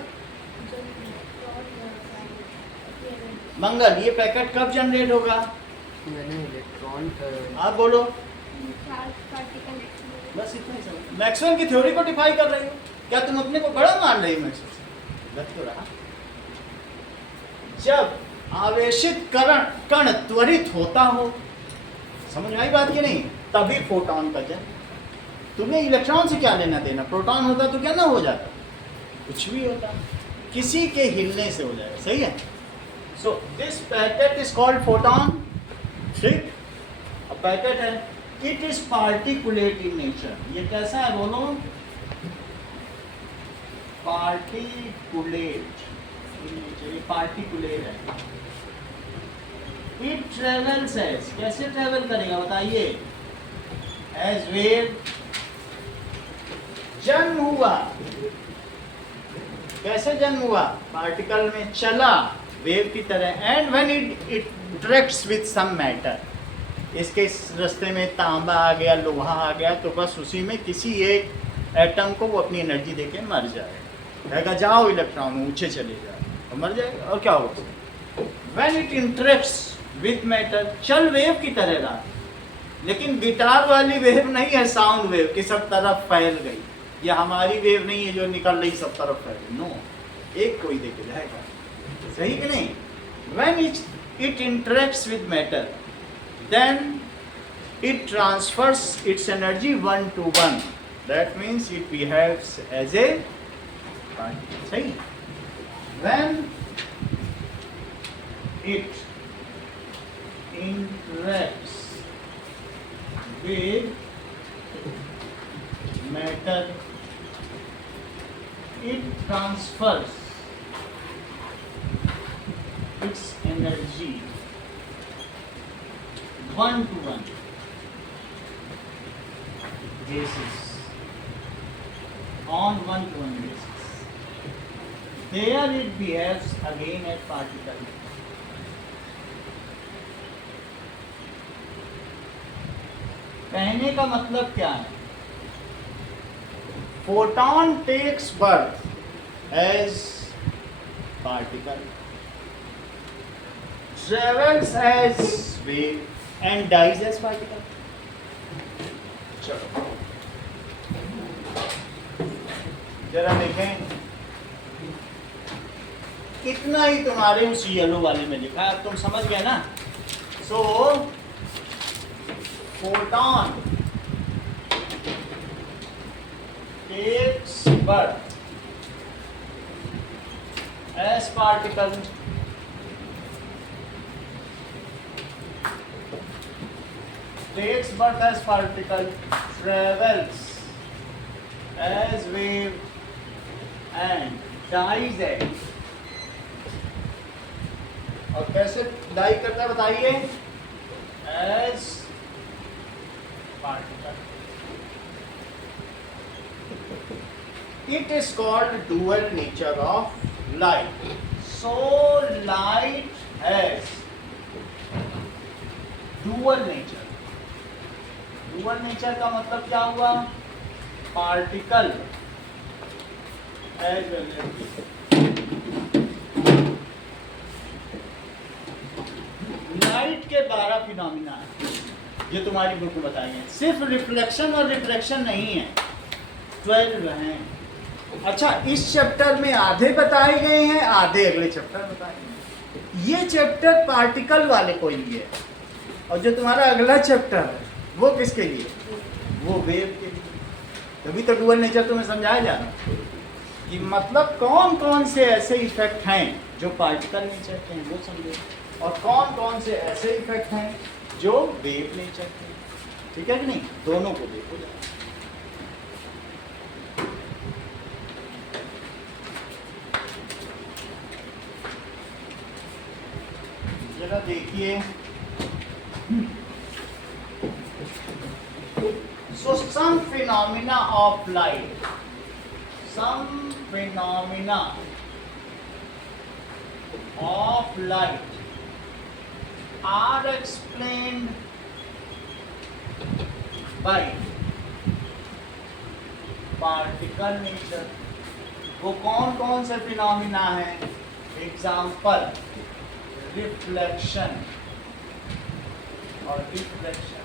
मंगल, ये पैकेट कब जनरेट होगा? आप बोलो। बस इतना ही समझ। मैक्सवेल की थ्योरी को डिफाई कर रही हो क्या? तुम अपने को बड़ा मान रही हो? मैक्सवेल गलत हो रहा। जब आवेशित कण त्वरित होता हो, समझ में आई बात की नहीं, तभी फोटॉन का जन्म। तुम्हें इलेक्ट्रॉन से क्या लेना देना, प्रोटॉन होता तो क्या ना हो जाता, कुछ भी होता, किसी के हिलने से हो जाएगा, सही है। So this packet is called photon, ठीक। अब पैकेट है, it is particulate in nature, ये कैसा है बोलो, पार्टिकुलेट इन नेचर, ये पार्टिकुलेट है। इट ट्रेवल्स एज, कैसे ट्रेवल करेगा बताइए, एज वेव, जन्म हुआ, कैसे जन्म हुआ, पार्टिकल में चला वेव की तरह, and when it interacts with some matter, इसके इस रास्ते में तांबा आ गया, लोहा आ गया, तो बस उसी में किसी एक एटम को वो अपनी एनर्जी देके मर जाएगा, कहेगा जाओ इलेक्ट्रॉन ऊंचे चले जाओ, और मर जाएगा, और क्या होगा। When it interacts with matter, चल वेव की तरह रहा, लेकिन गिटार वाली वेव नहीं है, साउंड वेव कि सब तरफ फैल गई, या हमारी वेव नहीं है जो निकल रही सब तरफ फैल गई, नो, एक कोई देके जाएगा, सही कि नहीं। When it interacts with matter, then it transfers its energy 1 to 1, that means it behaves as a particle, sahi। When it interacts with matter, it transfers its energy 1 to 1 basis, on 1 to 1 basis, there it behaves again as particle। कहने का मतलब क्या है, photon takes birth as particle, travels as wave and dies as particle। चलो जरा देखें, इतना ही तुम्हारे उस येलो वाले में लिखा है, अब तुम समझ गए ना। So photon takes birth as particle, takes birth as particle, travels as wave and dies as, और कैसे डाई करता है बताइए, as particle। It is called dual nature of light, so light has dual nature। Dual nature का मतलब क्या हुआ, particle as well as, light के 12 फिनोमिना है, ये तुम्हारी बुक में बताई है, सिर्फ रिफ्लेक्शन और रिफ्रैक्शन नहीं है, 12 हैं। अच्छा, इस चैप्टर में आधे बताए गए हैं, आधे अगले चैप्टर बताए गए, ये चैप्टर पार्टिकल वाले को लिए है, और जो तुम्हारा अगला चैप्टर है वो किसके लिए, वो वेव के लिए। तभी तो डुअल नेचर तुम्हें समझाया जा रहा कि मतलब कौन कौन से ऐसे इफेक्ट हैं जो पार्टिकल नेचर के हैं वो समझो, और कौन कौन से ऐसे इफेक्ट हैं जो वेव नेचर के हैं, ठीक है कि नहीं, दोनों को देखो जरा देखिए। So some phenomena of light, some phenomena of light are explained by particle nature। वो कौन कौन से फिनोमिना हैं, एग्जाम्पल रिफ्लेक्शन और reflection.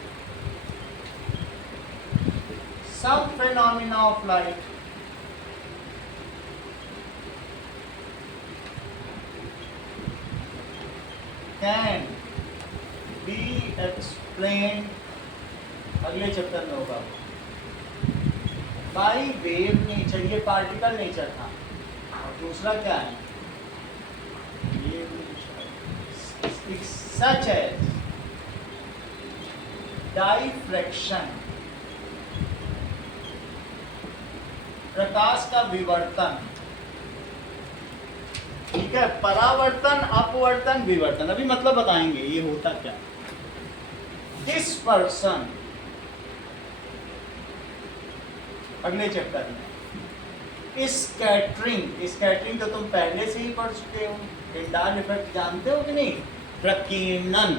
Some phenomena of light can be explain, अगले चैप्टर में होगा, बाय वेव नेचर, ये पार्टिकल नेचर था। और दूसरा क्या है, ये सच एज डाइफ्रैक्शन, प्रकाश का विवर्तन, ठीक है, परावर्तन, अपवर्तन, विवर्तन। अभी मतलब बताएंगे ये होता क्या। दिस पर्सन, अगले चैप्टर में, स्कैटरिंग, स्कैटरिंग तो तुम पहले से ही पढ़ चुके हो। टिंडाल इफेक्ट जानते हो कि नहीं, प्रकीर्णन,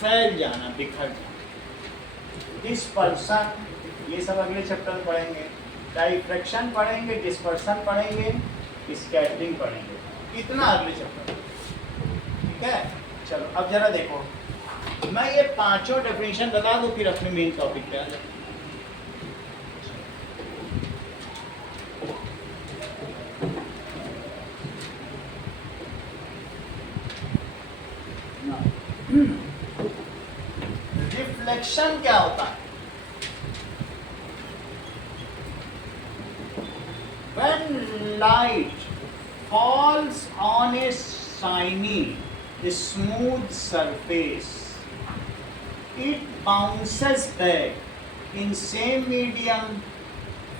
फैल जाना, बिखर जाना। डिस्पर्सन, ये सब अगले चैप्टर में पढ़ेंगे। डाइफ्रैक्शन पढ़ेंगे, डिस्पर्सन पढ़ेंगे, स्कैटरिंग पढ़ेंगे, इतना अगले चैप्टर, ठीक है। चलो अब जरा देखो, मैं ये पांचों डेफिनेशन बता दूं फिर अपने मेन टॉपिक पे आ जाए। रिफ्लेक्शन क्या होता है? When light falls on a shiny, smooth surface, it bounces back in same medium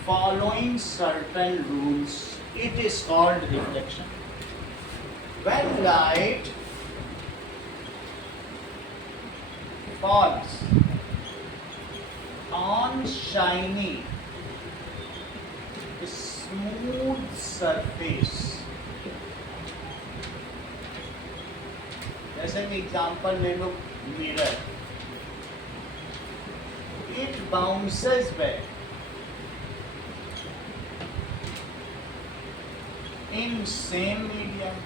following certain rules. It is called reflection. When light falls on shiny, smooth surface, जैसे कि example ले लो mirror, it bounces back in same medium,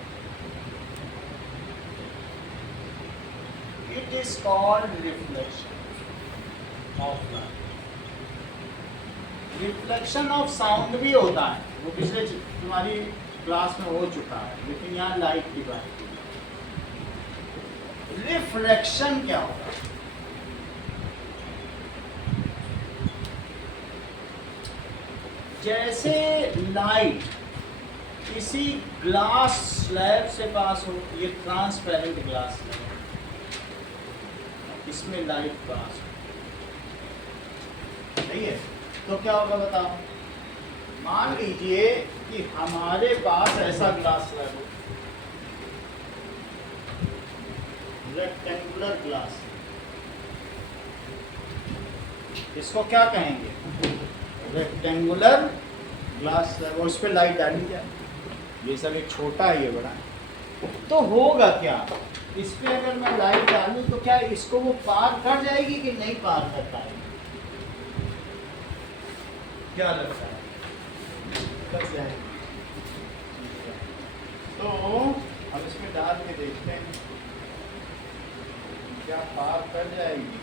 it is called reflection of light. Reflection of sound भी होता है, वो पिछले तुम्हारी class में हो चुका है, लेकिन यहाँ लाइट की बात। रिफ्लेक्शन क्या होता है? जैसे लाइट किसी ग्लास स्लैब से पास हो, ये ट्रांसपेरेंट ग्लास स्लैब, इसमें लाइट पास हो, सही है, तो क्या होगा बताओ। मान लीजिए कि हमारे पास ऐसा ग्लास स्लैब हो, रेक्टेंगुलर ग्लास, इसको क्या कहेंगे, रेक्टेंगुलर ग्लास स्लैब, और उस पर लाइट डाली जाए। ये सब एक छोटा है, ये बड़ा है, तो होगा क्या, इस पे अगर मैं लाइट डालूं तो क्या इसको वो पार कर जाएगी कि नहीं पार कर पाएगी? क्या लगता है, कर जाएगी। तो हम इसमें डाल के देखते हैं क्या पार कर जाएगी।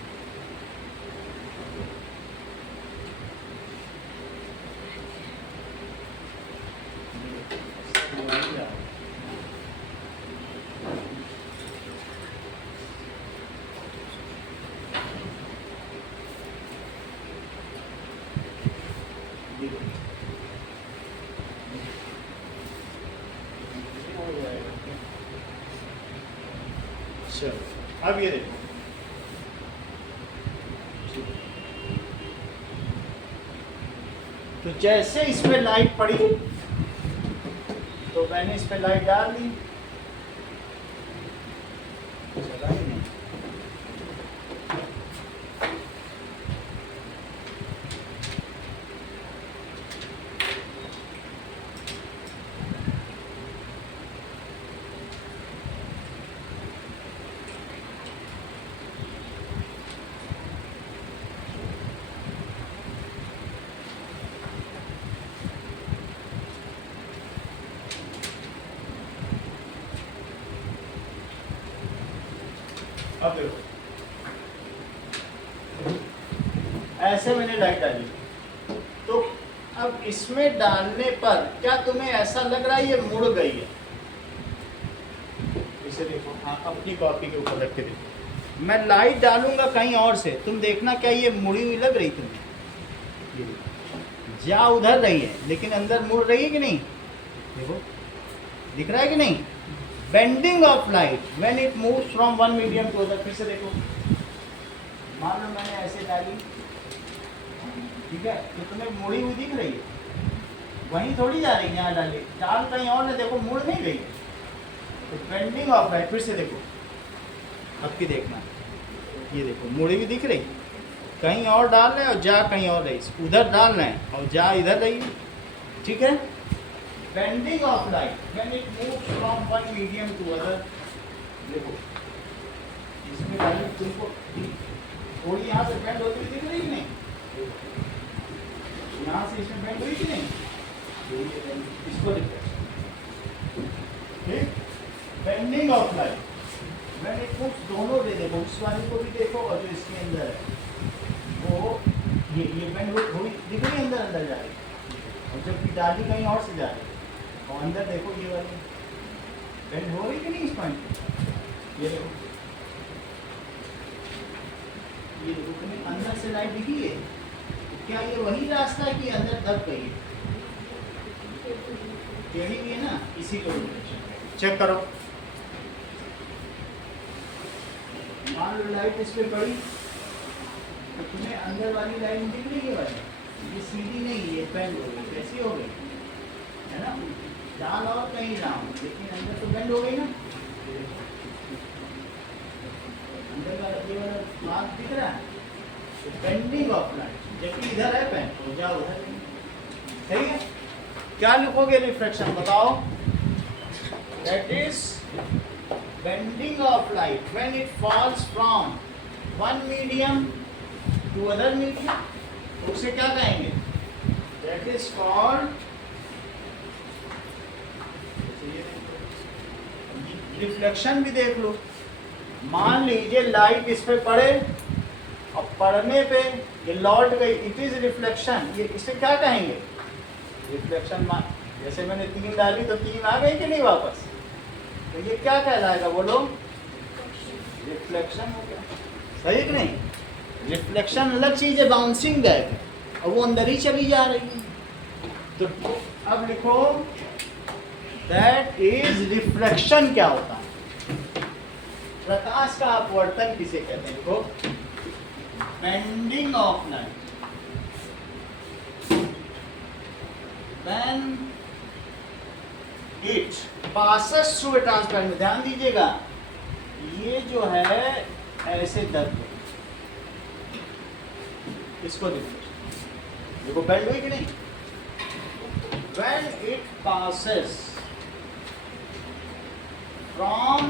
अब ये देखो, तो जैसे इसमें लाइट पड़ी तो मैंने इस पे लाइट डाल दी, चला ही नहीं। अब देखो, ऐसे मैंने लाइट डाली, तो अब इसमें डालने पर क्या तुम्हें ऐसा लग रहा है ये मुड़ गई है? इसे से देखो, हाँ अपनी कॉपी के ऊपर रख के देखो। मैं लाइट डालूंगा कहीं और से, तुम देखना क्या ये मुड़ी हुई लग रही तुम्हें? जा उधर रही है लेकिन अंदर मुड़ रही है कि नहीं? देखो दिख रहा है कि नहीं? Bending of light when it moves from one medium to other. फिर से देखो, मान लो मैंने ऐसे डाली, ठीक है, तो तुम्हें मुड़ी हुई दिख रही है, वहीं थोड़ी जा रही है, यहाँ डाली, डाल कहीं और ने, देखो मुड़ नहीं रही है। तो बेंडिंग ऑफ लाइट, फिर से देखो, अब की देखना, ये देखो मुड़ी भी दिख रही, कहीं और डाल रहे हैं और जा कहीं और रही, उधर डाल रहे हैं और जा इधर रही है, ठीक है। Bending of light when it moves from one medium to other. देखो इसमें डाली, तुमको थोड़ी यहाँ से बेंड होती हुई दिख रही नहीं? यहाँ से इसमें बेंड हुई कि नहीं? इसको देखो, ठीक। Bending of light when it moves, दोनों दे देखो, उस वाली को भी देखो और जो इसके अंदर है वो ये बेंड हुई दिख रही, अंदर अंदर जा रही, और जबकि डाली कहीं और से जा रही है। और अंदर देखो ये वाली बेंड हो रही कि नहीं इस पॉइंट पे? ये देखो, ये देखो तुम्हें अंदर से लाइट दिखी है, क्या ये वही रास्ता है कि अंदर दब गई है? टेढ़ी भी है ना, इसी को चेक करो। मान लो लाइट इस पे पड़ी तो तुम्हें अंदर वाली लाइन दिख रही है वाली, ये सीधी नहीं, ये बेंड हो गई, कैसी हो गई है ना? डाल और कहीं जाऊँ लेकिन अंदर तो बेंड हो गई ना, अंदर वाला ये वाला मार्क दिख रहा है, तो बेंडिंग ऑफ लाइट, जबकि इधर है पेन तो जाओ उधर, सही है। क्या लिखोगे रिफ्लेक्शन बताओ? That is bending of light when it falls from one medium to other medium, उसे क्या कहेंगे? दैट इज कॉल्ड, रिफ्लेक्शन भी देख लो। मान लीजिए लाइट इस पे पड़े और पड़ने पे ये लौट गई, इट इज रिफ्लेक्शन। ये इसे क्या कहेंगे? रिफ्लेक्शन। मान जैसे मैंने 3 डाली तो 3 आ गई कि नहीं वापस, तो ये क्या कहलाएगा बोलो? रिफ्लेक्शन हो गया, सही कि नहीं? रिफ्लेक्शन अलग चीज है, बाउंसिंग बैक है और वो अंदर ही चली जा रही है। तो अब लिखो दैट इज रिफ्लेक्शन। क्या होता है? प्रकाश का अपवर्तन किसे कहते हैं? देखो, bending of light when it passes through a transparent. ध्यान दीजिएगा, ये जो है ऐसे दब गई, इसको देखो बेंड हुई कि नहीं? When it passes from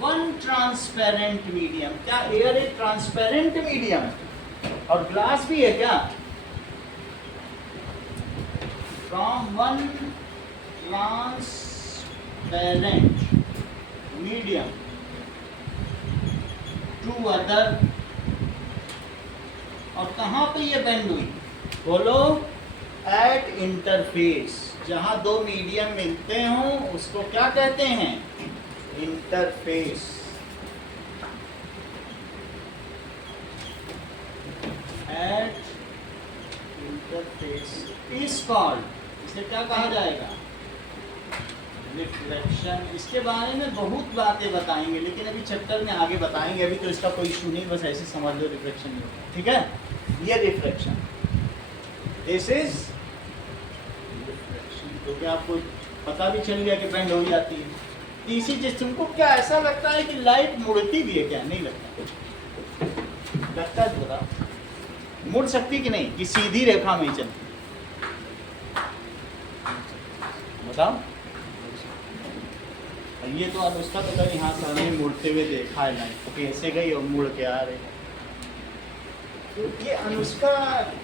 one transparent medium. क्या एयर एक ट्रांसपेरेंट मीडियम है? और ग्लास भी है क्या? From one transparent medium to other. और कहाँ पे ये बेंड हुई बोलो? At interface. जहाँ दो मीडियम मिलते हों उसको क्या कहते हैं? Interface. At interface is called, इसे क्या कहा जाएगा? रिफ्लेक्शन। इसके बारे में बहुत बातें बताएंगे लेकिन अभी चैप्टर में आगे बताएंगे, अभी तो इसका कोई इशू नहीं, बस ऐसे समझ लो रिफ्लेक्शन नहीं होता, ठीक है? ये रिफ्लेक्शन, दिस इज रिफ्लेक्शन। तो क्या आपको पता भी चल गया कि बेंड हो जाती है? तीसरी चीज, तुमको क्या ऐसा लगता है कि लाइट मुड़ती भी है क्या? नहीं लगता। लगता है तो बताओ, मुड़ सकती कि नहीं, कि सीधी रेखा में ही चलती? बताओ। ये तो अनुष्का तो कहीं यहाँ सामने मुड़ते हुए देखा है लाइट, कैसे गई और मुड़ के आ रही। तो ये अनुष्का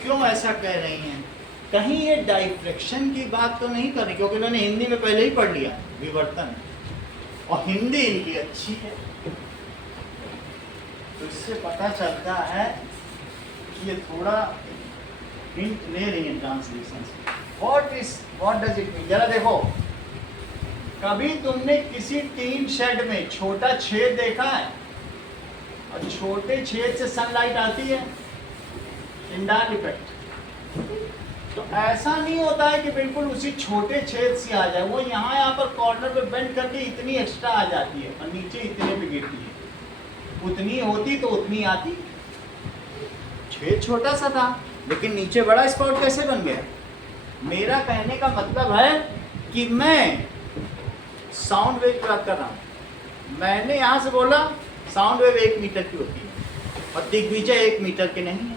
क्यों ऐसा कह रही हैं? कहीं ये डाइफ्रेक्शन की बात तो नहीं कर रही, क्योंकि मैंने हिंदी में पहले ही पढ़ लिया विवर्तन, और हिंदी इनकी अच्छी है, तो इससे पता चलता है कि ये थोड़ा हिंट ले रही है ट्रांसलेशन से। What does it mean? जरा देखो, कभी तुमने किसी टीन शेड में छोटा छेद देखा है और छोटे छेद से सनलाइट आती है? इंडाल इफेक्ट। तो ऐसा नहीं होता है कि बिल्कुल उसी छोटे छेद से आ जाए, वो यहाँ पर कॉर्नर पे बेंड करके इतनी एक्स्ट्रा आ जाती है और नीचे इतने पे गिरती है। उतनी होती तो उतनी आती, छेद छोटा सा था लेकिन नीचे बड़ा स्पॉट कैसे बन गया? मेरा कहने का मतलब है कि मैं साउंड वेव की बात कर रहा हूँ। मैंने यहाँ से बोला साउंड वेव 1 मीटर की होती है और दिग्विजय 1 मीटर के नहीं है,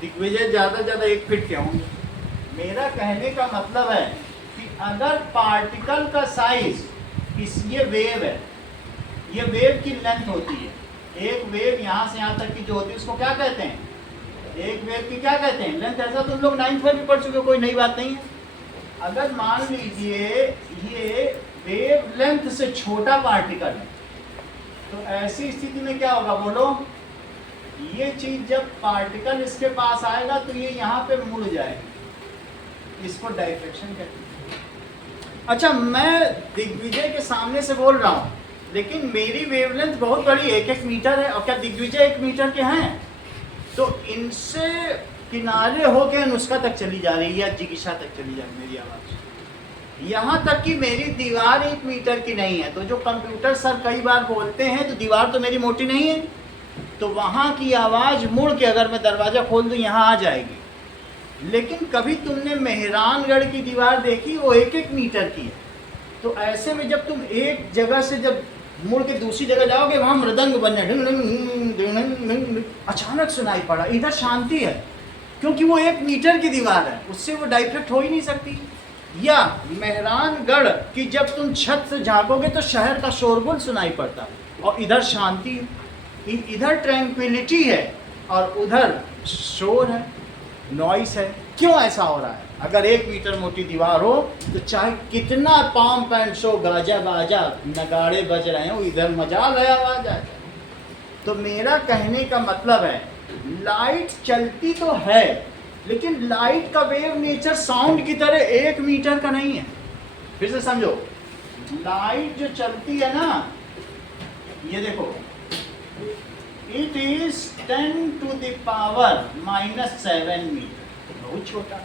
दिग्विजय ज़्यादा से ज़्यादा 1 फीट के होंगे। मेरा कहने का मतलब है कि अगर पार्टिकल का साइज ये वेव है, ये वेव की लेंथ होती है, एक वेव यहाँ से यहाँ तक की जो होती है उसको क्या कहते हैं? एक वेव की क्या कहते हैं? लेंथ। ऐसा तुम लोग 9th में भी पढ़ चुके हो, कोई नई बात नहीं है। अगर मान लीजिए ये वेव लेंथ से छोटा पार्टिकल है तो ऐसी स्थिति में क्या होगा बोलो? ये चीज जब पार्टिकल इसके पास आएगा तो ये यहाँ पे मुड़ जाएगी, इसको डाइफ्रैक्शन कहते हैं। अच्छा, मैं दिग्विजय के सामने से बोल रहा हूँ लेकिन मेरी वेवलेंथ बहुत बड़ी 1-1 मीटर है और क्या दिग्विजय 1 मीटर के हैं? तो इनसे किनारे होके नुस्खा तक चली जा रही है या जिगिशा तक चली जा रही है मेरी आवाज़, यहाँ तक कि मेरी दीवार 1 मीटर की नहीं है। तो जो कंप्यूटर सर कई बार बोलते हैं तो दीवार तो मेरी मोटी नहीं है, तो वहाँ की आवाज़ मुड़ के अगर मैं दरवाज़ा खोल दूँ यहाँ आ जाएगी। लेकिन कभी तुमने मेहरानगढ़ की दीवार देखी? वो 1-1 मीटर की है। तो ऐसे में जब तुम एक जगह से जब मुड़ के दूसरी जगह जाओगे वहाँ मृदंग बनने अचानक सुनाई पड़ा, इधर शांति है क्योंकि वो 1 मीटर की दीवार है, उससे वो डाइफ्रैक्ट हो ही नहीं सकती। या मेहरानगढ़ की जब तुम छत से झांकोगे तो शहर का शोरगुल सुनाई पड़ता है और इधर शांति है, इधर ट्रैंक्विलिटी है और उधर शोर है, नॉइस है। क्यों ऐसा हो रहा है? अगर 1 मीटर मोटी दीवार हो तो चाहे कितना पॉम्प एंड शो, गाजा बाजा नगाड़े बज रहे हो, इधर मजाल है आवाज आ। तो मेरा कहने का मतलब है लाइट चलती तो है लेकिन लाइट का वेव नेचर साउंड की तरह 1 मीटर का नहीं है। फिर से समझो, लाइट जो चलती है ना, ये देखो, it is 10 to the power -7 metre, बहुत छोटा।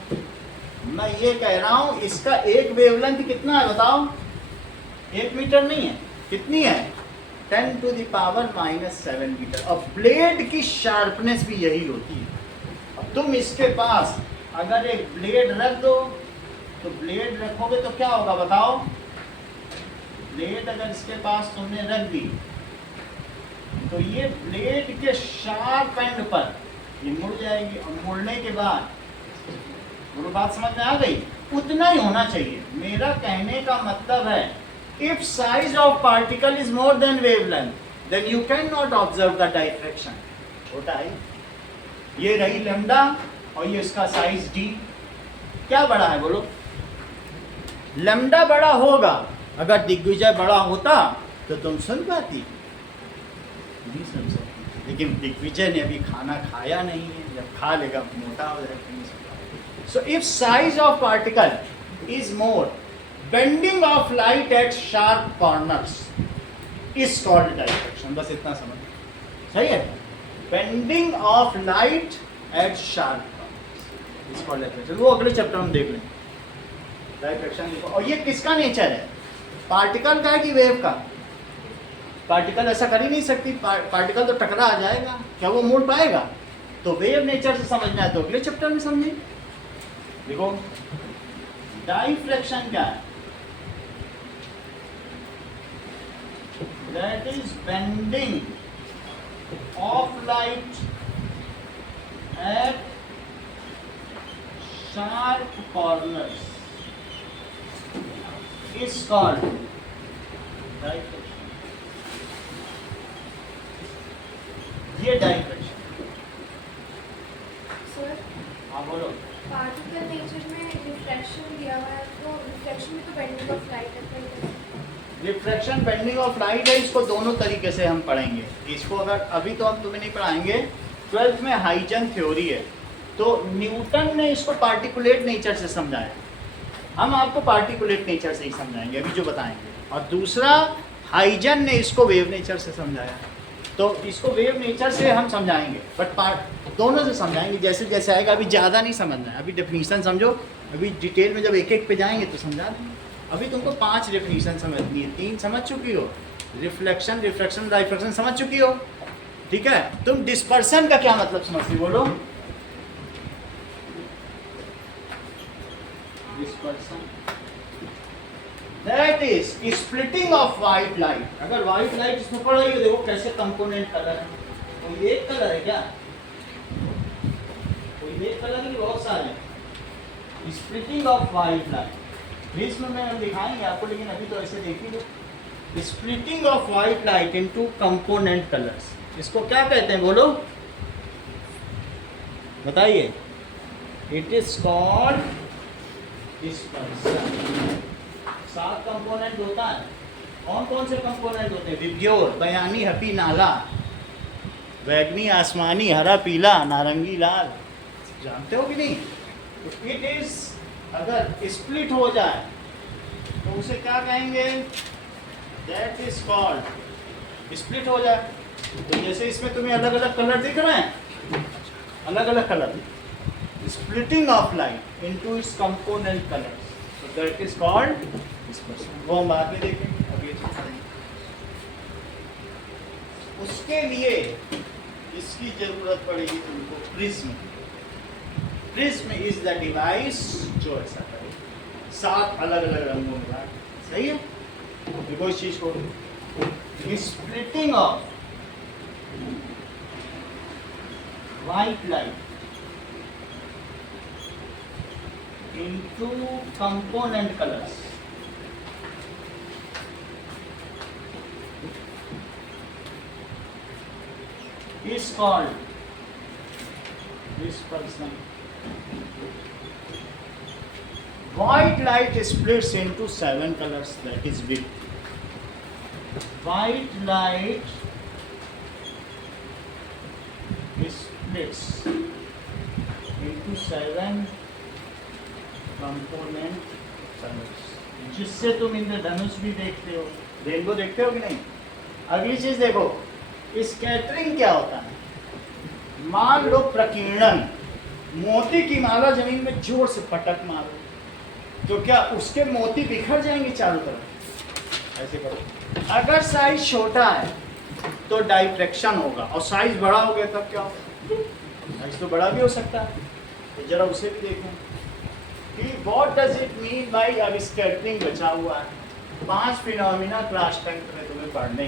मैं ये कह रहा हूं इसका एक वेवलेंथ कितना है बताओ? 1 मीटर नहीं है, कितनी है? 10 to the power -7 मीटर। और ब्लेड की शार्पनेस भी यही होती है। अब तुम इसके पास अगर एक ब्लेड रख दो तो ब्लेड रखोगे तो क्या होगा बताओ? ब्लेड अगर इसके पास तुमने रख दी तो ये ब्लेड के शार्प एंड पर ये मुड़ जाएगी और मुड़ने के बाद वो बात समझ में आ गई? उतना ही होना चाहिए। मेरा कहने का मतलब है if size of particle is more than wavelength then you cannot observe the diffraction। छोटा है ये रही लैम्डा और ये इसका साइज d। क्या बड़ा है बोलो? लैम्डा बड़ा होगा। अगर दिग्विजय बड़ा होता तो तुम सुन पाती? नहीं सुन सकती। लेकिन दिग्विजय ने अभी खाना खाया नहीं है, जब खा लेगा मोटा हो जाएगा। So if size of particle is more, bending of light at sharp corners is called diffraction. बस इतना समझ, सही है? Bending of light at sharp corners is called diffraction. वो अगले चैप्टर में देख लेंगे डाइफ्रैक्शन। और ये किसका नेचर है? पार्टिकल का है कि वेव का? पार्टिकल ऐसा कर ही नहीं सकती, पार्टिकल तो टकरा आ जाएगा, क्या वो मुड़ पाएगा? तो वेव नेचर से समझना है तो अगले चैप्टर में समझें। देखो डाइफ्रैक्शन क्या है? That is bending of light at sharp corners is called diffraction. ये डाइफ्रैक्शन। सर, हाँ बोलो। पार्टिकल नेचर में रिफ्रैक्शन दिया हुआ है, तो रिफ्रैक्शन में तो बेंडिंग ऑफ लाइट है। रिफ्रैक्शन बेंडिंग ऑफ लाइट है, इसको दोनों तरीके से हम पढ़ेंगे। इसको अगर अभी तो हम तुम्हें नहीं पढ़ाएंगे, 12th में हाइजन थ्योरी है, तो न्यूटन ने इसको पार्टिकुलेट नेचर से समझाया। हम आपको पार्टिकुलेट नेचर से ही समझाएंगे अभी जो बताएंगे, और दूसरा हाइजन ने इसको वेव नेचर से समझाया, तो इसको वेव नेचर से हम समझाएंगे, बट पार्ट दोनों से समझाएंगे जैसे जैसे आएगा। अभी ज़्यादा नहीं समझना है, अभी डेफिनीशन समझो, अभी डिटेल में जब एक एक पे जाएंगे तो समझा देंगे। अभी तुमको 5 डेफिनीशन समझनी है, 3 समझ चुकी हो, रिफ्लेक्शन, रिफ्रैक्शन, राइफ्रैक्शन समझ चुकी हो, ठीक है। तुम डिस्पर्सन का क्या मतलब समझती बोलो? Dispersion that is splitting of white light. अगर व्हाइट लाइट इसमें पड़ रही है, देखो कैसे कंपोनेंट कलर है, कोई एक कलर है क्या? कोई एक कलर नहीं, बहुत सारे। Splitting of white light prism में हम दिखाएंगे आपको, लेकिन अभी तो ऐसे देख ही लो। Splitting of white light into component colours, इसको क्या कहते हैं बोलो, बताइए? It is called dispersion. 7 component होता है। कौन कौन से कंपोनेंट होते हैं? विब्ग्योर, बयानी, हपी, नाला, बैगनी, आसमानी, हरा, पीला, नारंगी, लाल, जानते हो कि नहीं? तो इट इज, अगर स्प्लिट हो जाए तो उसे क्या कहेंगे? दैट इज कॉल्ड, स्प्लिट हो जाए तो जैसे इसमें तुम्हें अलग अलग कलर दिख रहे हैं, अलग अलग colour, splitting of light into its component colours, so that is called dispersion। वो हम बाद में देखेंगे, अभी ये चीज़ करेंगे। उसके लिए इसकी जरूरत पड़ेगी तुमको prism. Prism is the device जो ऐसा करे, 7 अलग अलग रंगों में लाए, सही है? देखो इस चीज को, splitting of white light into component colors is called dispersion। White light splits into 7 colors, that is big। White light splits into 7 component colours, जिससे तुम इंद्रधनुष भी देखते हो, रेनबो देखते हो कि नहीं? अगली चीज देखो, स्कैटरिंग क्या होता है? मान लो प्रकीर्णन, मोती की माला जमीन में जोर से पटक मारो तो क्या उसके मोती बिखर जाएंगे चारों तरफ? ऐसे करो। अगर साइज छोटा है तो डाइफ्रैक्शन होगा, और साइज बड़ा हो गया तब क्या होगा? साइज तो बड़ा भी हो सकता है, तो जरा उसे भी देखें कि what does it mean by अब स्कैटरिंग बचा हुआ है। 5 फिनोमिना क्लास 10 में तुम्हें पढ़ने,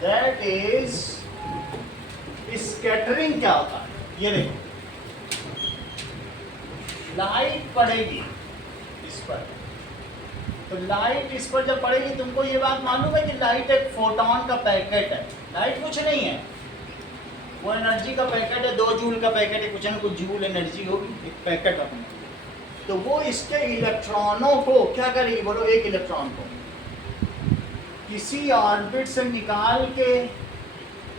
दैट इज स्कैटरिंग क्या होता है? ये देखो, लाइट पड़ेगी इस पर, तो लाइट इस पर जब पड़ेगी, तुमको ये बात मालूम है कि लाइट एक फोटोन का पैकेट है। लाइट कुछ नहीं है, वो एनर्जी का पैकेट है, 2 जूल का पैकेट है, कुछ ना कुछ जूल एनर्जी होगी, एक पैकेट अपने। तो वो इसके इलेक्ट्रॉनों को क्या करेगी बोलो? एक इलेक्ट्रॉन को किसी ऑर्बिट से निकाल के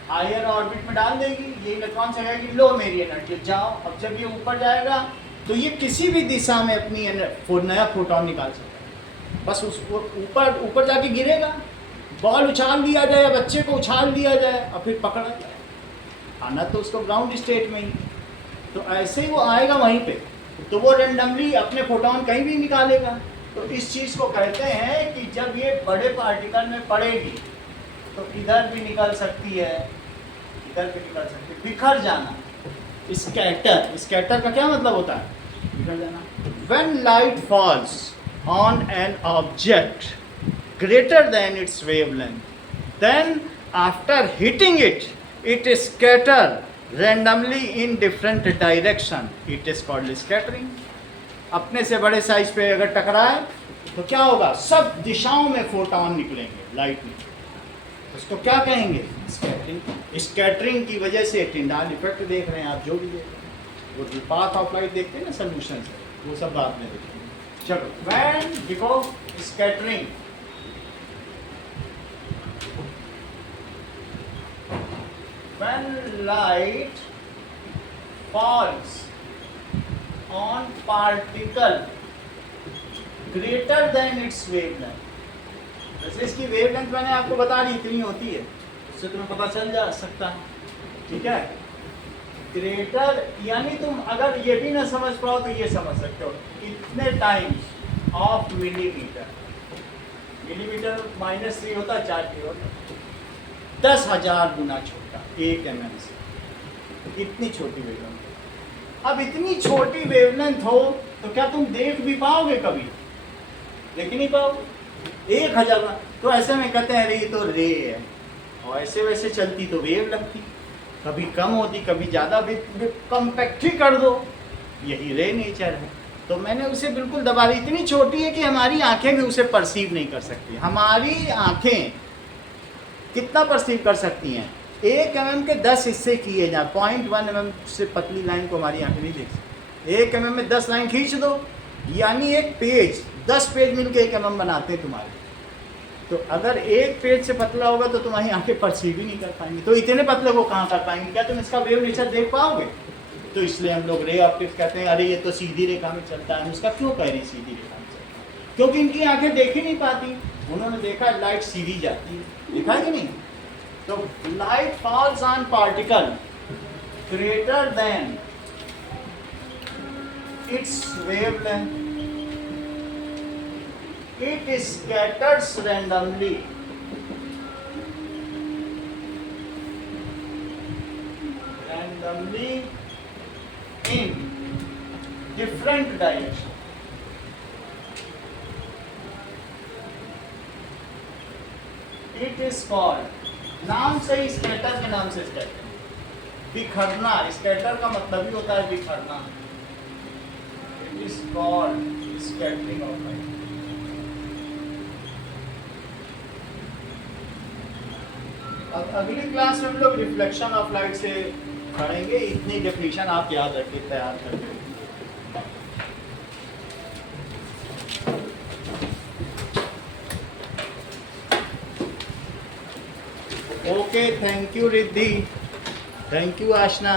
हायर ऑर्बिट में डाल देगी। ये इलेक्ट्रॉन से कहेगी लो मेरी एनर्जी, जाओ। अब जब ये ऊपर जाएगा तो ये किसी भी दिशा में अपनी नया फोटोन निकाल सकता है, बस उस ऊपर ऊपर जाके गिरेगा। बॉल उछाल दिया जाए या बच्चे को उछाल दिया जाए और फिर पकड़ा जाए, आना तो उसको ग्राउंड स्टेट में ही, तो ऐसे ही वो आएगा वहीं पे, तो वो रेंडमली अपने फोटोन कहीं भी निकालेगा। तो इस चीज़ को कहते हैं कि जब ये बड़े पार्टिकल में पड़ेगी तो इधर भी निकल सकती है, इधर भी निकल सकती है, बिखर जाना। स्कैटर, स्कैटर का क्या मतलब होता है? बिखर जाना। When light falls on an object greater than its wavelength, then after hitting it it scatter randomly in different direction, it is called scattering। अपने से बड़े साइज पे अगर टकराए तो क्या होगा? सब दिशाओं में फोटोन निकलेंगे लाइट में, उसको क्या कहेंगे? स्कैटरिंग। स्कैटरिंग की वजह से टिंडाल इफेक्ट देख रहे हैं आप, जो भी देख रहे हैं, वो पाथ ऑफ लाइट देखते हैं ना सोल्यूशन से, वो सब बाद में देखेंगे। चलो, व्हेन देखो scattering, when light falls on particle greater than its wavelength. वैसे इसकी वेवलेंथ मैंने आपको बता दी इतनी होती है, उससे तुम्हें पता चल जा सकता है, ठीक है। ग्रेटर यानी तुम अगर ये भी ना समझ पाओ तो ये समझ सकते हो, इतने टाइम्स ऑफ मिलीमीटर। मिलीमीटर -3 होता है 4 की ओर, 10,000 गुना छोटा 1 mm से। इतनी छोटी वेवलेंथ। अब इतनी छोटी वेवलेंथ हो तो क्या तुम देख भी पाओगे कभी? देख नहीं पाओगे। 1000 गुना तो ऐसे में कहते हैं अरे ये तो रे है, और ऐसे वैसे चलती तो वेव लगती, कभी कम होती कभी ज़्यादा, कम्पैक्ट ही कर दो, यही रे नेचर है। तो मैंने उसे बिल्कुल दबा दी, इतनी छोटी है कि हमारी आंखें भी उसे परसीव नहीं कर सकती। हमारी आंखें कितना परसीव कर सकती हैं? 1 mm के 10 हिस्से किए जाए, 0.1 mm से पतली लाइन को हमारी आंखें नहीं देख सकती। 1 mm में 10 लाइन खींच दो, यानी एक पेज 10 पेज मिलके 1 mm बनाते हैं तुम्हारे। तो अगर एक पेज से पतला होगा तो तुम्हारी आंखें परसीव ही नहीं कर पाएंगी, तो इतने पतले को कहाँ कर पाएंगे? क्या तुम इसका वेव नेचर देख पाओगे? तो इसलिए हम लोग रे ऑप्टिक्स कहते हैं, अरे ये तो सीधी रेखा में चलता है। उसका क्यों कह रही सीधी रेखा में चलता है? क्योंकि इनकी आंखें देख ही नहीं पाती। उन्होंने देखा लाइट सीधी जाती है, देखा कि नहीं? तो light falls on particle greater than its wavelength, it scatters randomly in different direction. It is called, नाम से ही स्कैटर के नाम से स्कैटर, बिखरना। स्कैटर का मतलब ही होता है बिखरना। It is called scattering of light. अब अगली क्लास में हम लोग रिफ्लेक्शन ऑफ लाइट से पढ़ेंगे। इतनी डेफिनेशन आप याद रखिए, तैयार करके। Okay, thank you Riddhi, thank you Aashna.